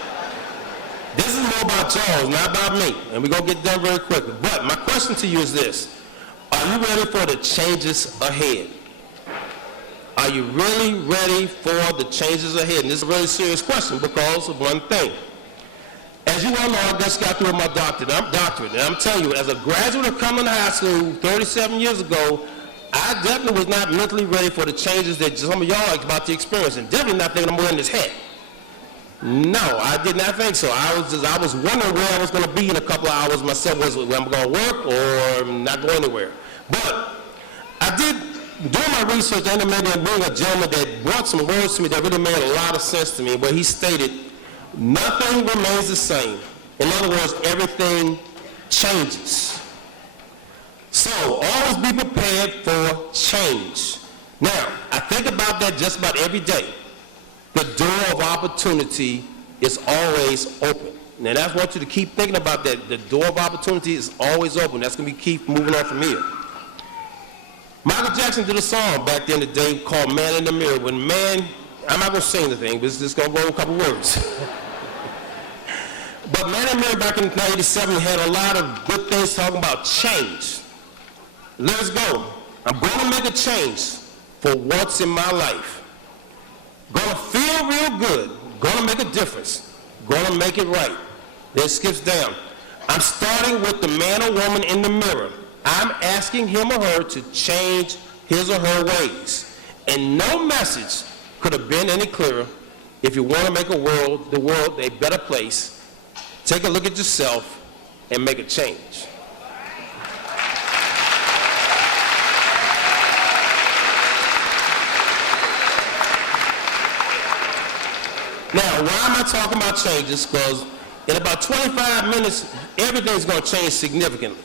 This is more about Charles, not about me, and we're going to get done very quickly. But my question to you is this. Are you ready for the changes ahead? Are you really ready for the changes ahead? And this is a really serious question because of one thing. As you all know, I just got through with my doctorate, and I'm telling you, as a graduate of Cumberland High School 37 years ago, I definitely was not mentally ready for the changes that some of y'all are about to experience, and definitely not thinking I'm wearing this hat. No, I did not think so. I was wondering where I was going to be in a couple of hours myself, whether I'm going to work or not go anywhere. But I did, doing my research, I ended up meeting a gentleman that brought some words to me that really made a lot of sense to me, where he stated, nothing remains the same. In other words, everything changes. So always be prepared for change. Now, I think about that just about every day. The door of opportunity is always open. Now, I want you to keep thinking about that. The door of opportunity is always open. That's going to be keep moving on from here. Michael Jackson did a song back in the day called Man in the Mirror. When man, I'm not going to sing the thing, but it's just going to go a couple words. But Man in the Mirror back in 1987 had a lot of good things talking about change. Let's go. I'm going to make a change for once in my life. Going to feel real good. Going to make a difference. Going to make it right. Then it skips down. I'm starting with the man or woman in the mirror. I'm asking him or her to change his or her ways. And no message could have been any clearer. If you want to make the world a better place, take a look at yourself and make a change. Now, why am I talking about changes? Because in about 25 minutes, everything's going to change significantly.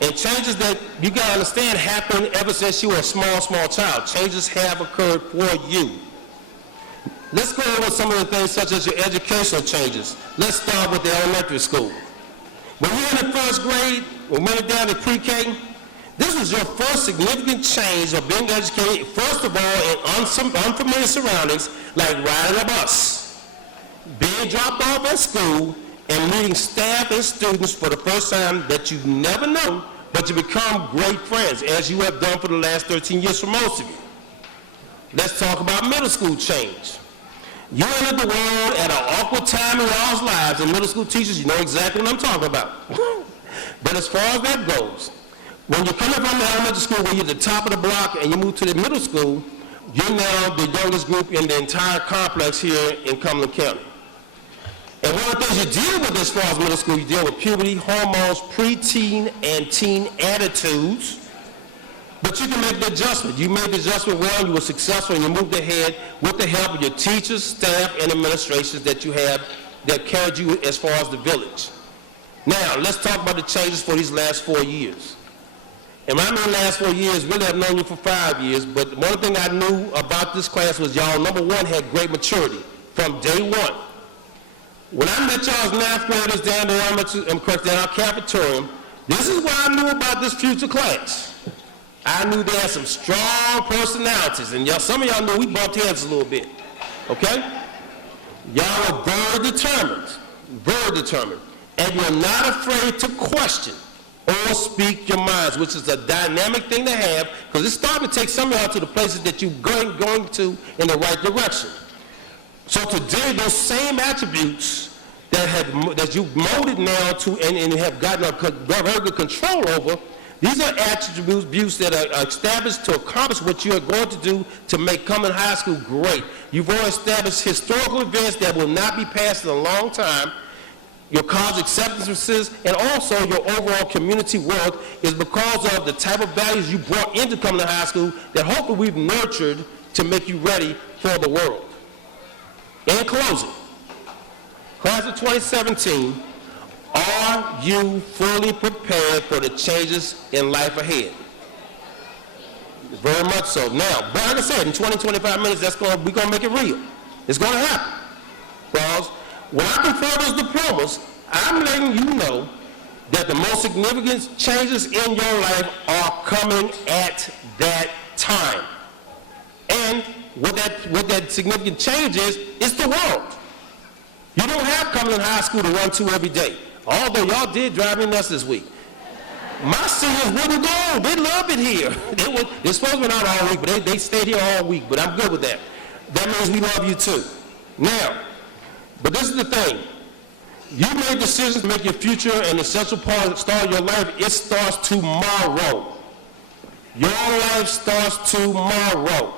And changes that you got to understand happen ever since you were a small, small child. Changes have occurred for you. Let's go over some of the things such as your educational changes. Let's start with the elementary school. When you were in the first grade, when we went down to pre-K, this was your first significant change of being educated, first of all, in unfamiliar surroundings, like riding a bus, being dropped off at school, and meeting staff and students for the first time that you've never known, but you become great friends, as you have done for the last 13 years for most of you. Let's talk about middle school change. You entered the world at an awkward time in y'all's lives, and middle school teachers, you know exactly what I'm talking about. But as far as that goes, when you're coming from the elementary school where you're at the top of the block and you move to the middle school, you're now the youngest group in the entire complex here in Cumberland County. And one of the things you deal with as far as middle school, you deal with puberty, hormones, preteen, and teen attitudes. But you can make the adjustment. You made the adjustment well, you were successful, and you moved ahead with the help of your teachers, staff, and administrations that you have that carried you as far as the village. Now, let's talk about the changes for these last 4 years. And when I mean the last 4 years, really I've known you for 5 years, but one thing I knew about this class was y'all, number one, had great maturity from day one. When I met y'all's 9th graders down there in our cafeteria, this is what I knew about this future class. I knew they had some strong personalities, and some of y'all knew we bumped heads a little bit, okay? Y'all are very determined, and you're not afraid to question or speak your minds, which is a dynamic thing to have, because it's starting to take some of y'all to the places that you're going to in the right direction. So today, those same attributes that you've molded now to and have gotten a very good control over, these are attributes that are established to accomplish what you are going to do to make Cumberland High School great. You've already established historical events that will not be passed in a long time. Your college acceptances and also your overall community work is because of the type of values you brought into Cumberland High School that hopefully we've nurtured to make you ready for the world. In closing, class of 2017, are you fully prepared for the changes in life ahead? Very much so. Now, but like I said, in 20, 25 minutes, we're going to make it real. It's going to happen. Because when I confer those diplomas, I'm letting you know that the most significant changes in your life are coming at that time. And what that significant change is the world. You don't have Cumberland High School to run to every day. Although y'all did drive me nuts this week. My seniors wouldn't go. They loved it here. They're supposed to be out all week, but they stayed here all week. But I'm good with that. That means we love you too. Now, but this is the thing. You made decisions to make your future an essential start of your life. It starts tomorrow. Your life starts tomorrow.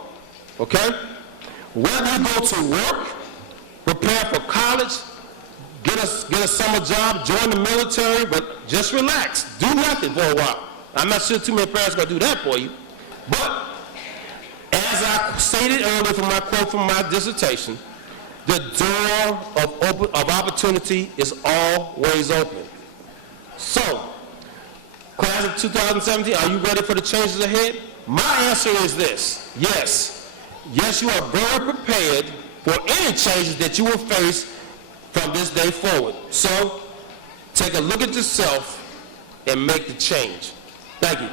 Okay? Whether you go to work, prepare for college, get a summer job, join the military, but just relax. Do nothing for a while. I'm not sure too many parents are going to do that for you. But as I stated earlier from my quote from my dissertation, the door of opportunity is always open. So, class of 2017, are you ready for the changes ahead? My answer is this: yes. Yes, you are very prepared for any changes that you will face from this day forward. So, take a look at yourself and make the change. Thank you.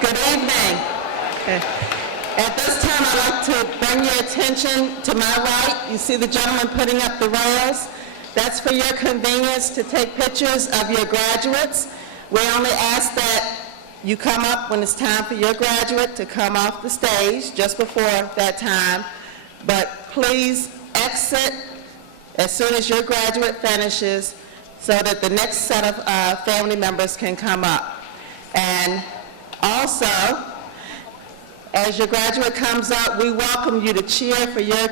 Good evening. At this time, I'd like to bring your attention to my right. You see the gentleman putting up the rails? That's for your convenience to take pictures of your graduates. We only ask that you come up when it's time for your graduate to come off the stage just before that time. But please exit as soon as your graduate finishes so that the next set of family members can come up. And also, as your graduate comes up, we welcome you to cheer for your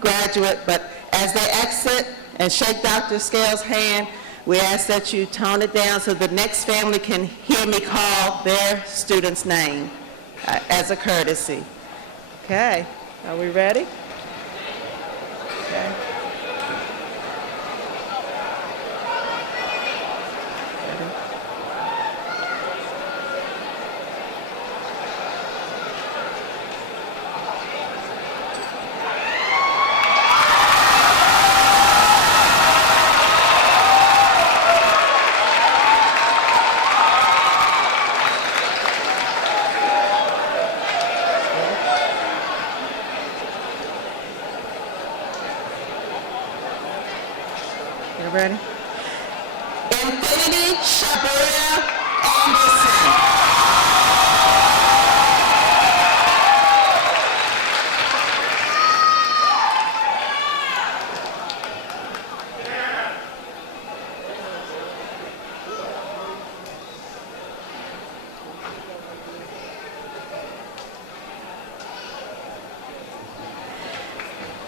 graduate, but as they exit and shake Dr. Scales' hand, we ask that you tone it down so the next family can hear me call their student's name as a courtesy. Okay, are we ready? Okay. You ready? Infinity Shabria Anderson.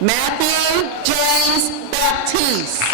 Matthew James Baptiste.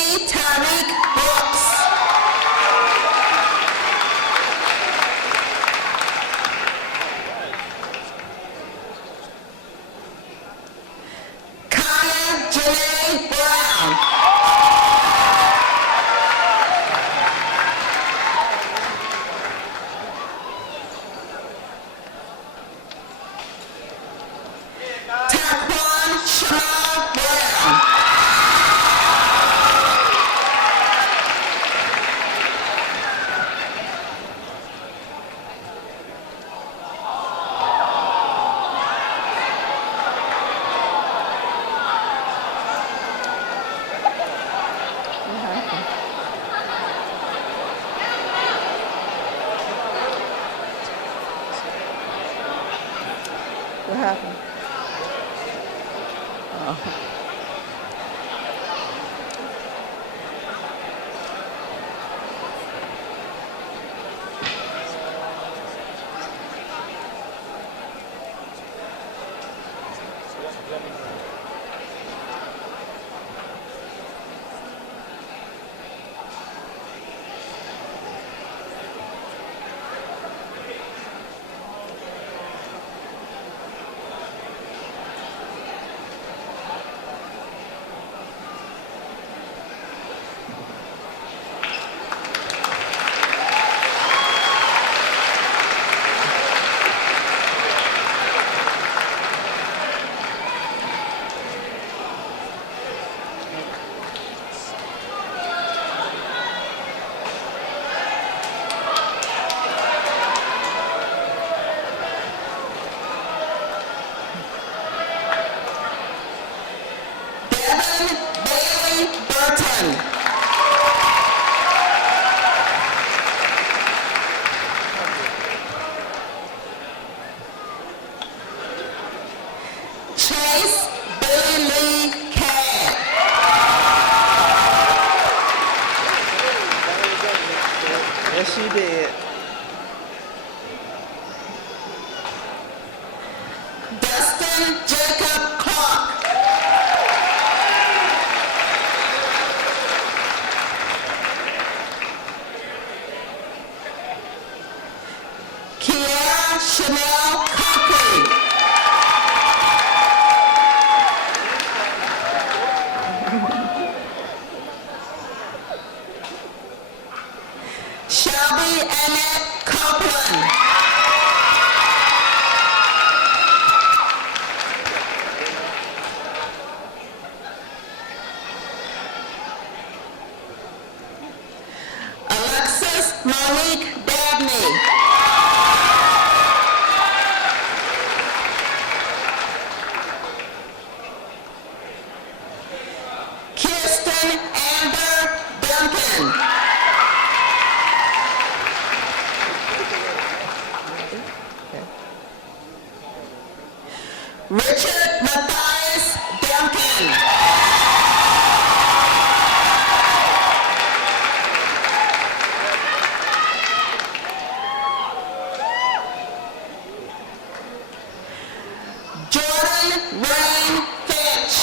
Anthony Tariq Brooks. Kaya Janae Brown. Taquan Shamal Brown. What happened? Devin Bailey Burton. Chase Billy Lee Cadd. Yes, she did. Dustin Jacob Clark. Kiara Chanel Copley. Shelby Annette Copeland. Alexis Monique Dabney. Kirsten Amber Duncan. Richard Matthias Duncan. Jordan Rain Finch.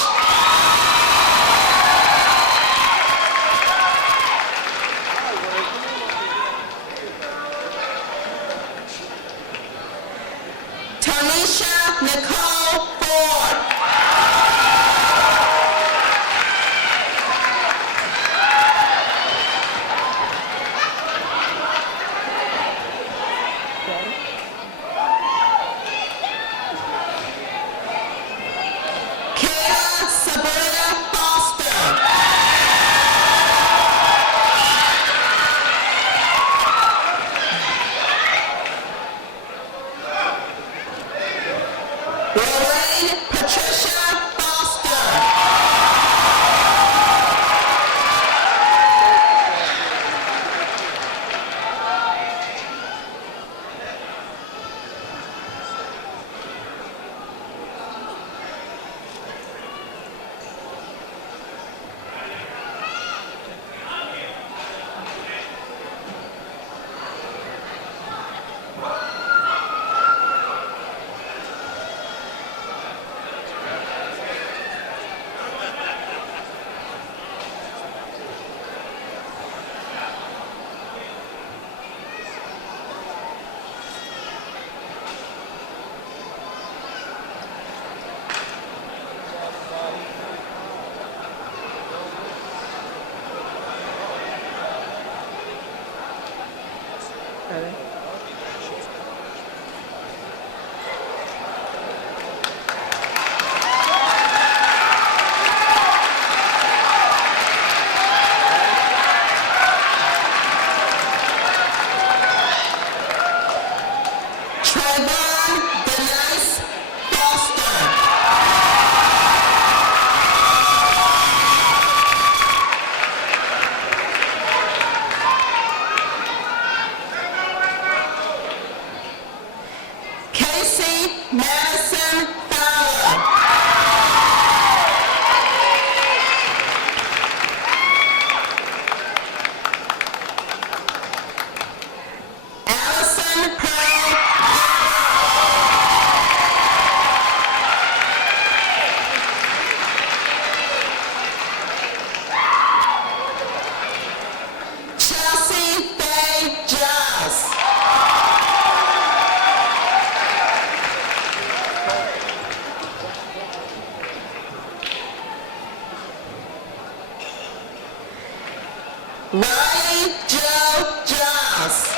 Riley Joe Jones.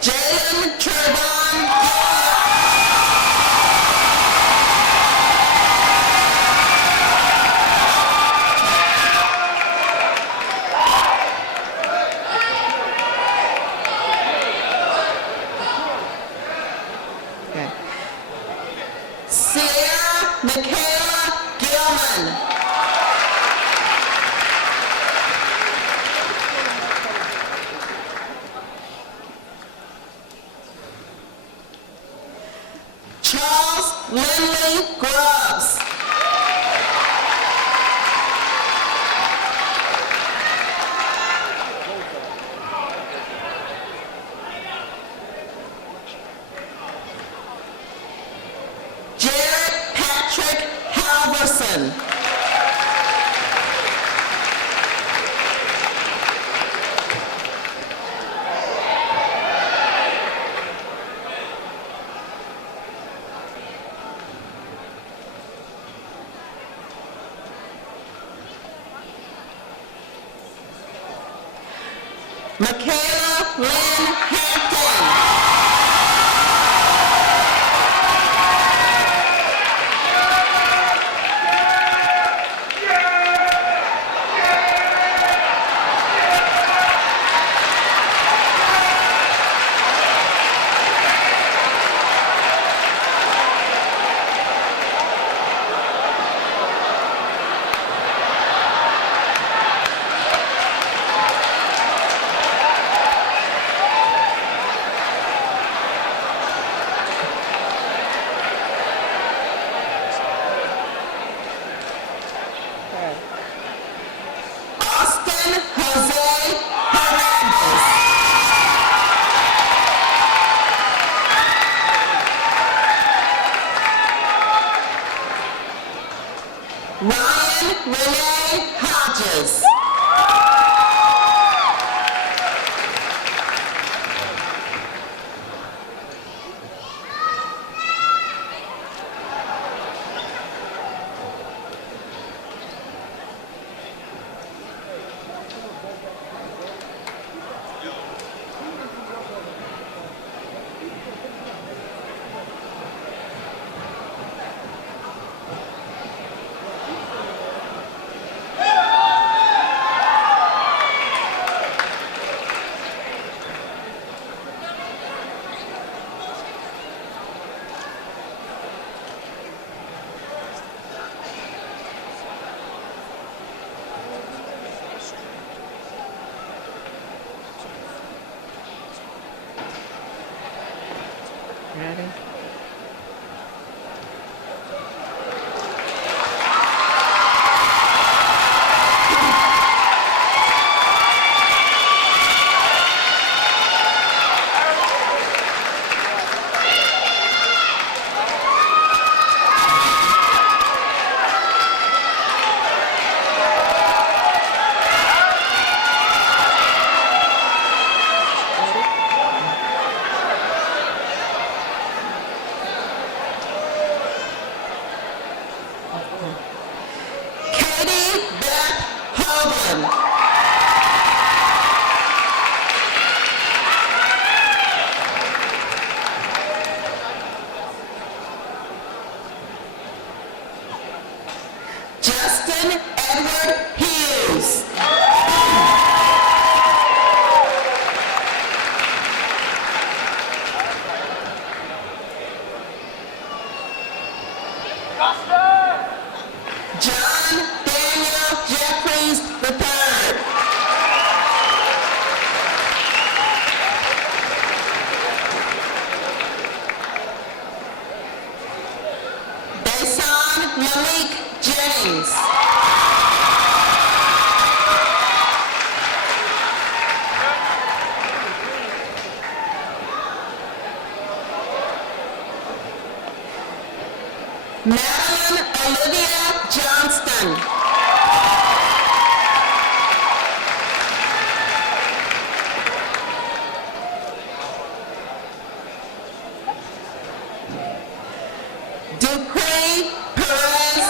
Jalen Trevon Okay. Sierra Michaela Gilman. Charles Lindley Grubbs. Jared Patrick Halverson. Michaela Lynn Hampton. Austin Jose Hernandez. Ryan Renee Hodges. Ready? Katie Beth Hoagland. Justin Edward Hughes. John Daniel Jeffries III. Dason Malik Jennings. Madeline Olivia Johnston. Dupree Perez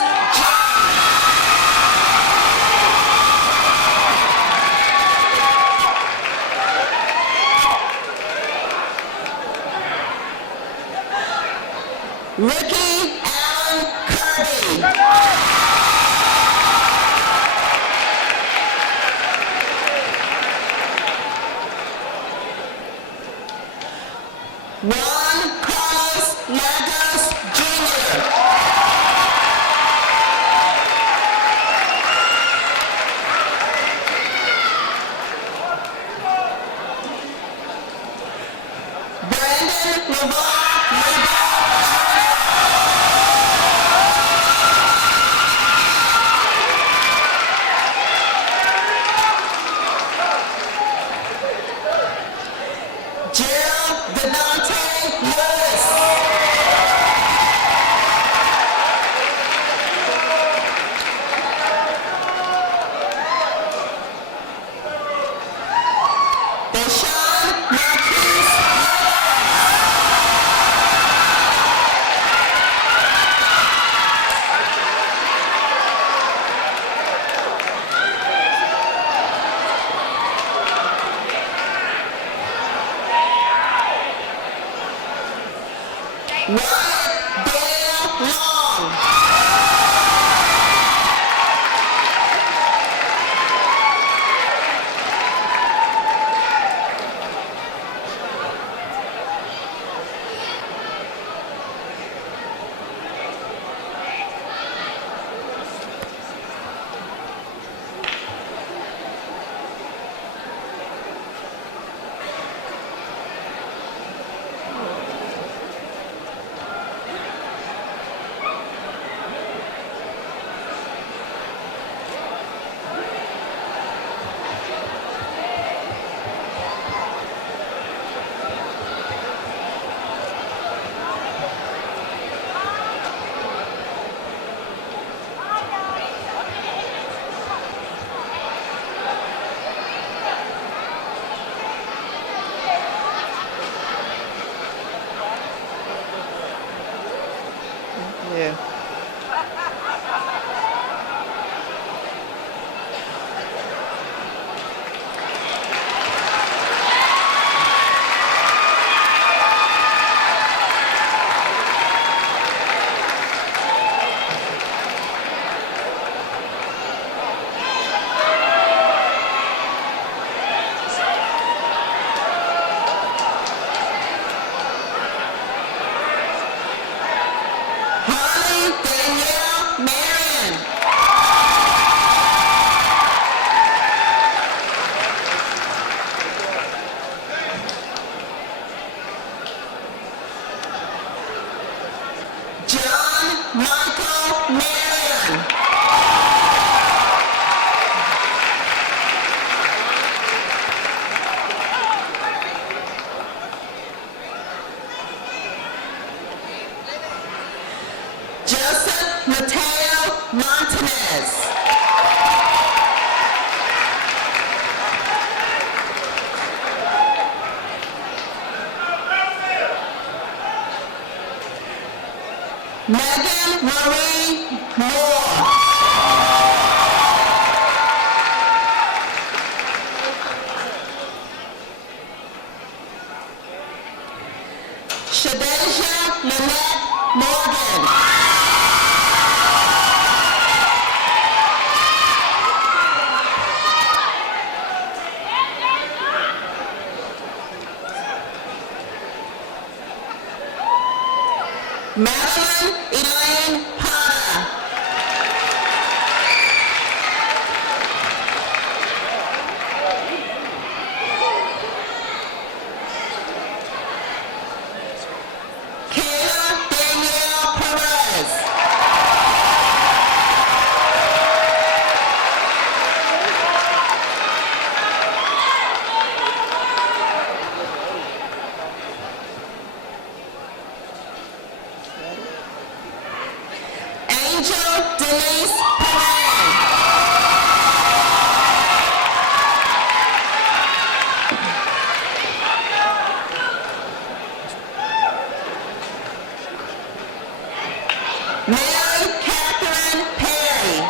Ricky Allen Kirby. Juan Carlos Lagos Jr. Brandon Lamar Maybaugh. Gerald Devontae Lewis. Deshaun Marquise Wyatt Dale Long. Yeah. Holly Danielle Marion. John Michael Marion. Joseph Mateo Montanez. Megan Marie Moore. Shadeja Lynette Morgan. Madeline Elaine Potter. Kayla Danielle Perez. Angel Denise Perrin. Mary Catherine Perry.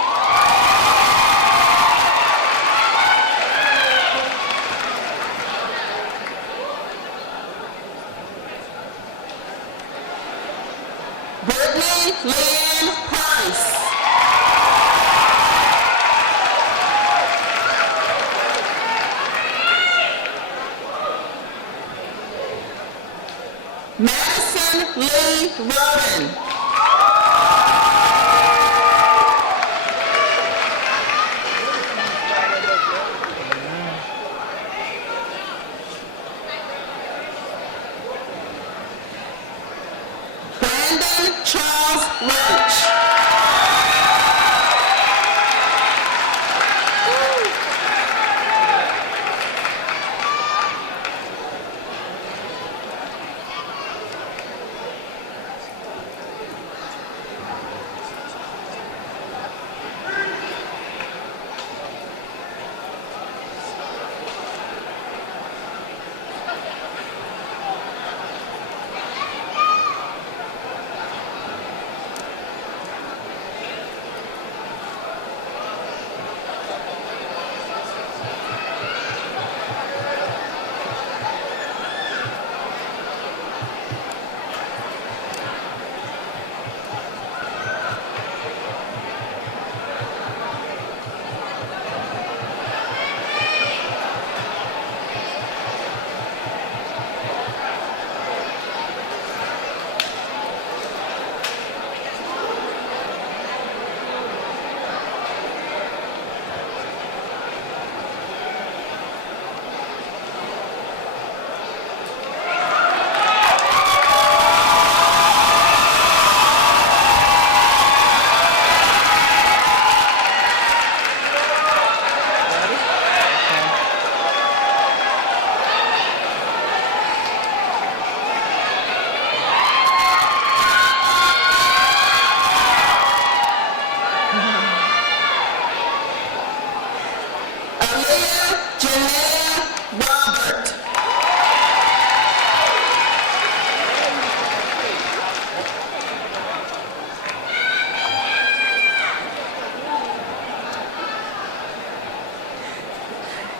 Brittany Lynn Price. Madison Lee Roden. Brandon Charles Roach.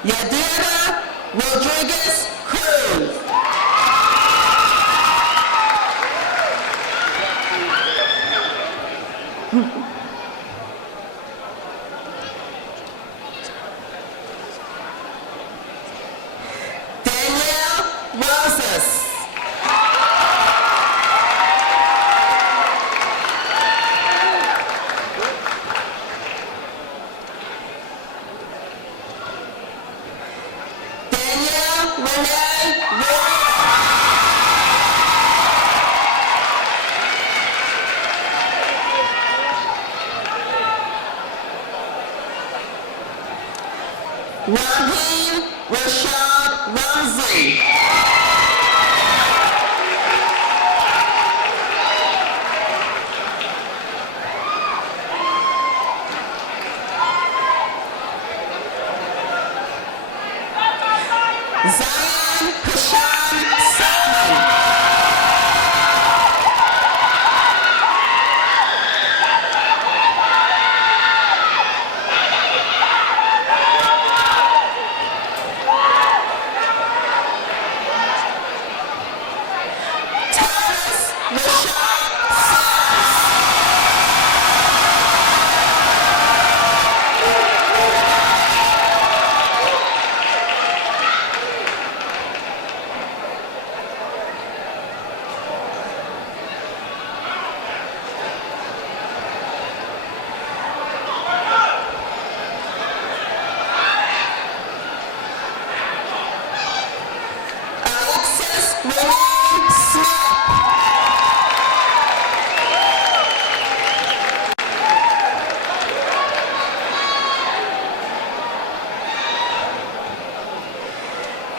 Yadira Rodriguez Cruz. Danielle Rosas. Danielle Renee Roy. Raheem Rashad Ramsey. Zion Kashan Salmon. Thomas Rashad Sims. Alexis Renee Smith.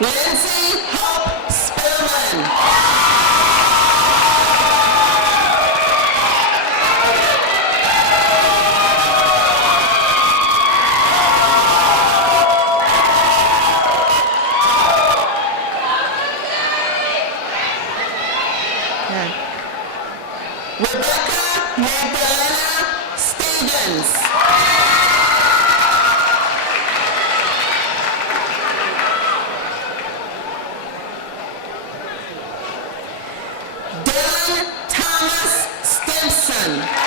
Lindsay Hope Spillman. Rebecca Magdalena Stevens. Dylan Thomas Stimson.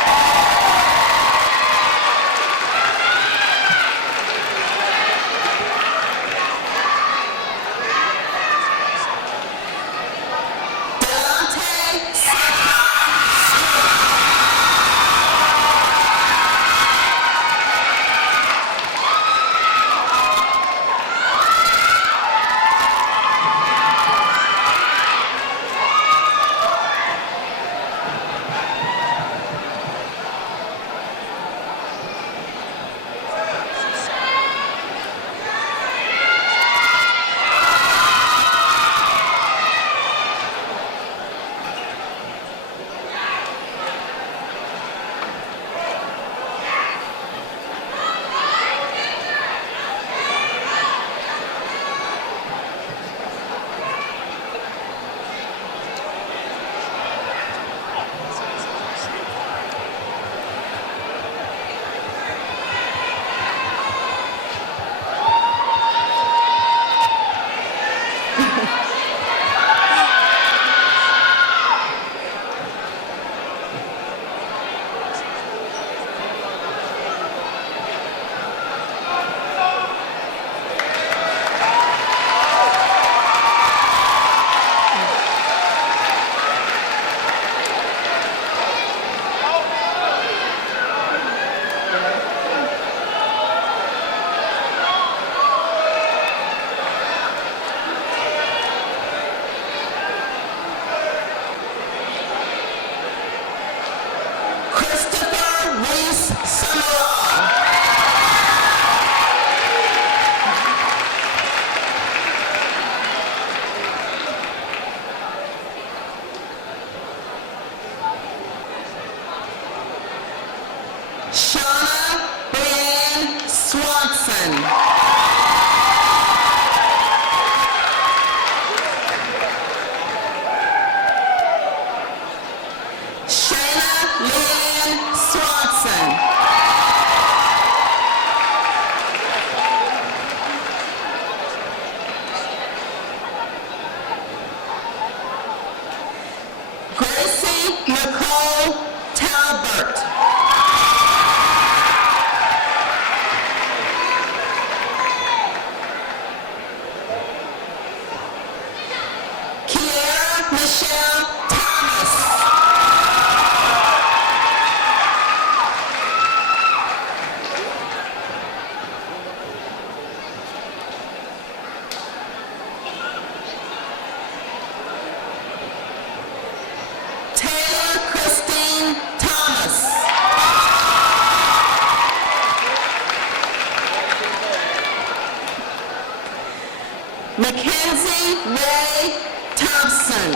Mackenzie Ray Thompson.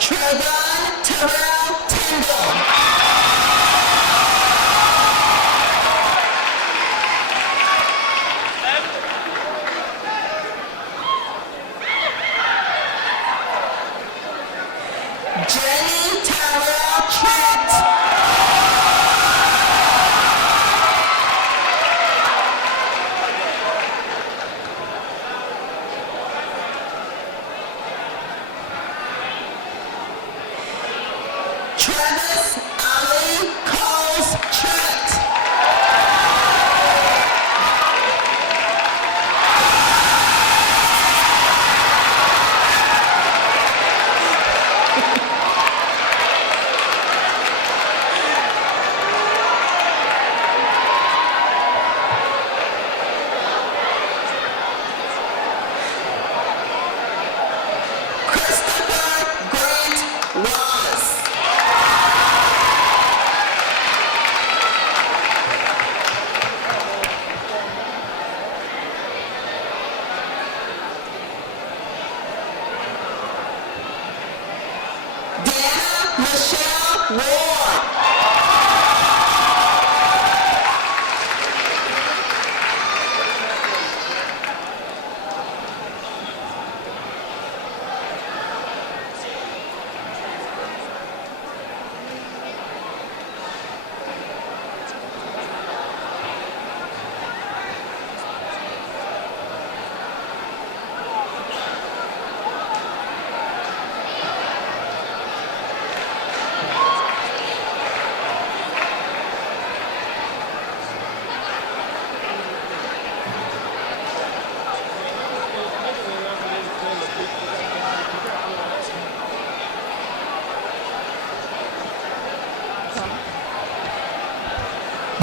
Trayvon Terrell Tyndall. Jenny Tyrell Trent.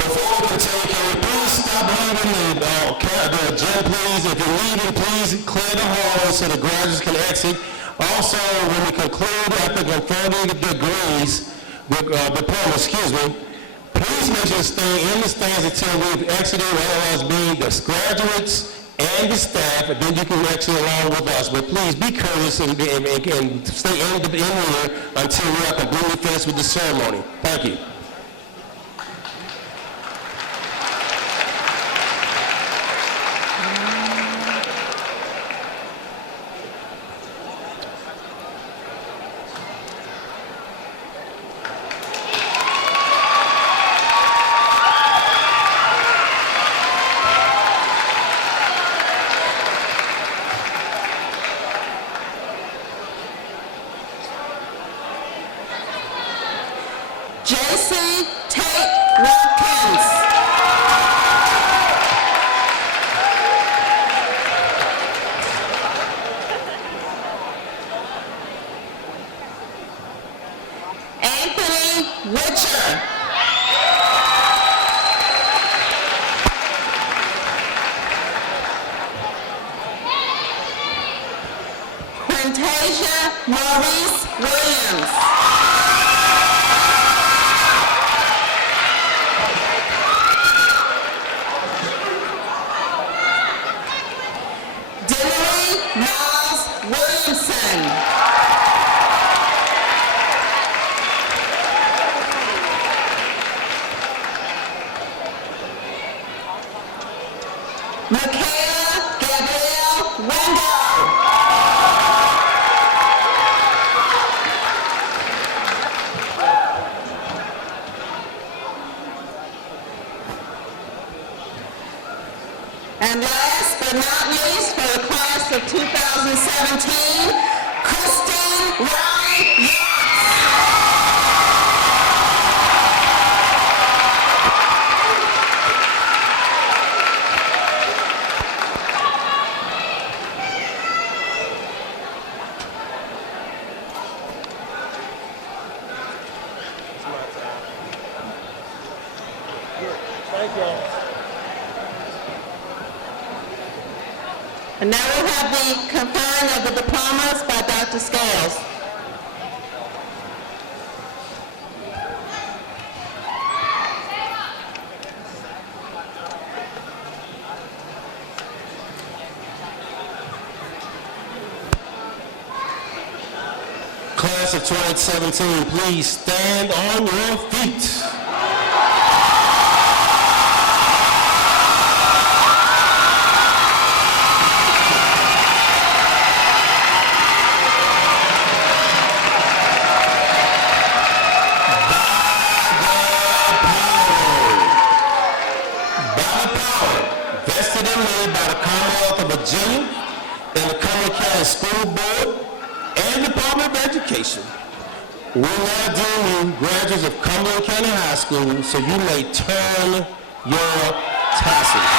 Before we continue, can we please stop leaving the gym, please? If you're leaving, please clear the hall so the graduates can exit. Also, when we conclude after conferring the degrees, diploma, please make sure to stay in the stands until we've exited, otherwise being the graduates and the staff, and then you can exit along with us. But please be courteous and stay in here until we are completely finished with the ceremony. Thank you. J.C. Tate Watkins. Anthony Witcher. Quintasia Maurice Williams. Michaela Gabrielle Wendell. And last but not least, for the class of 2017, Kristen Ryan Yates. And now we'll have the conferring of the diplomas by Dr. Scales. Class of 2017, please stand on your feet. Vested in me by the Commonwealth of Virginia and the Cumberland County School Board and Department of Education. We now deem you graduates of Cumberland County High School, so you may turn your tassels.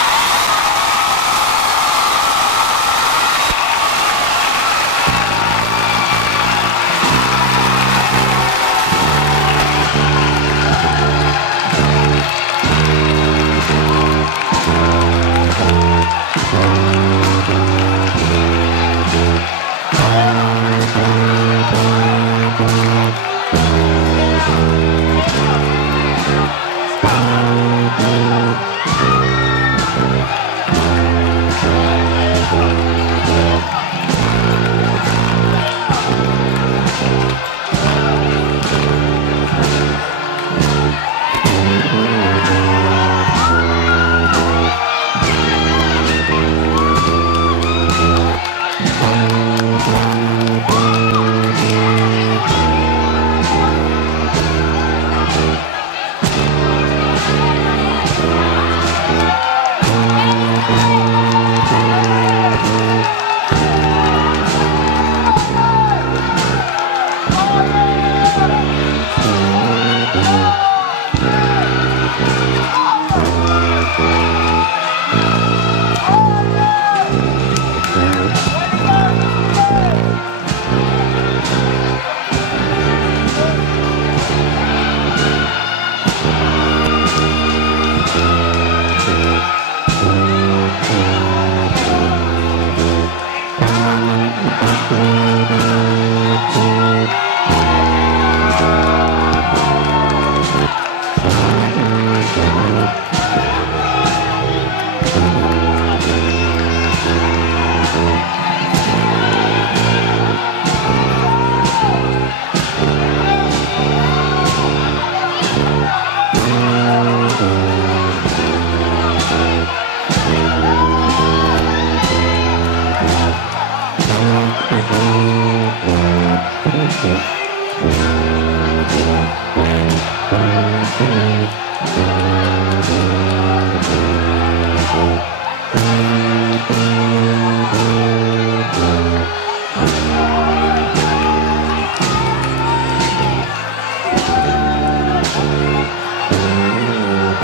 Thank you.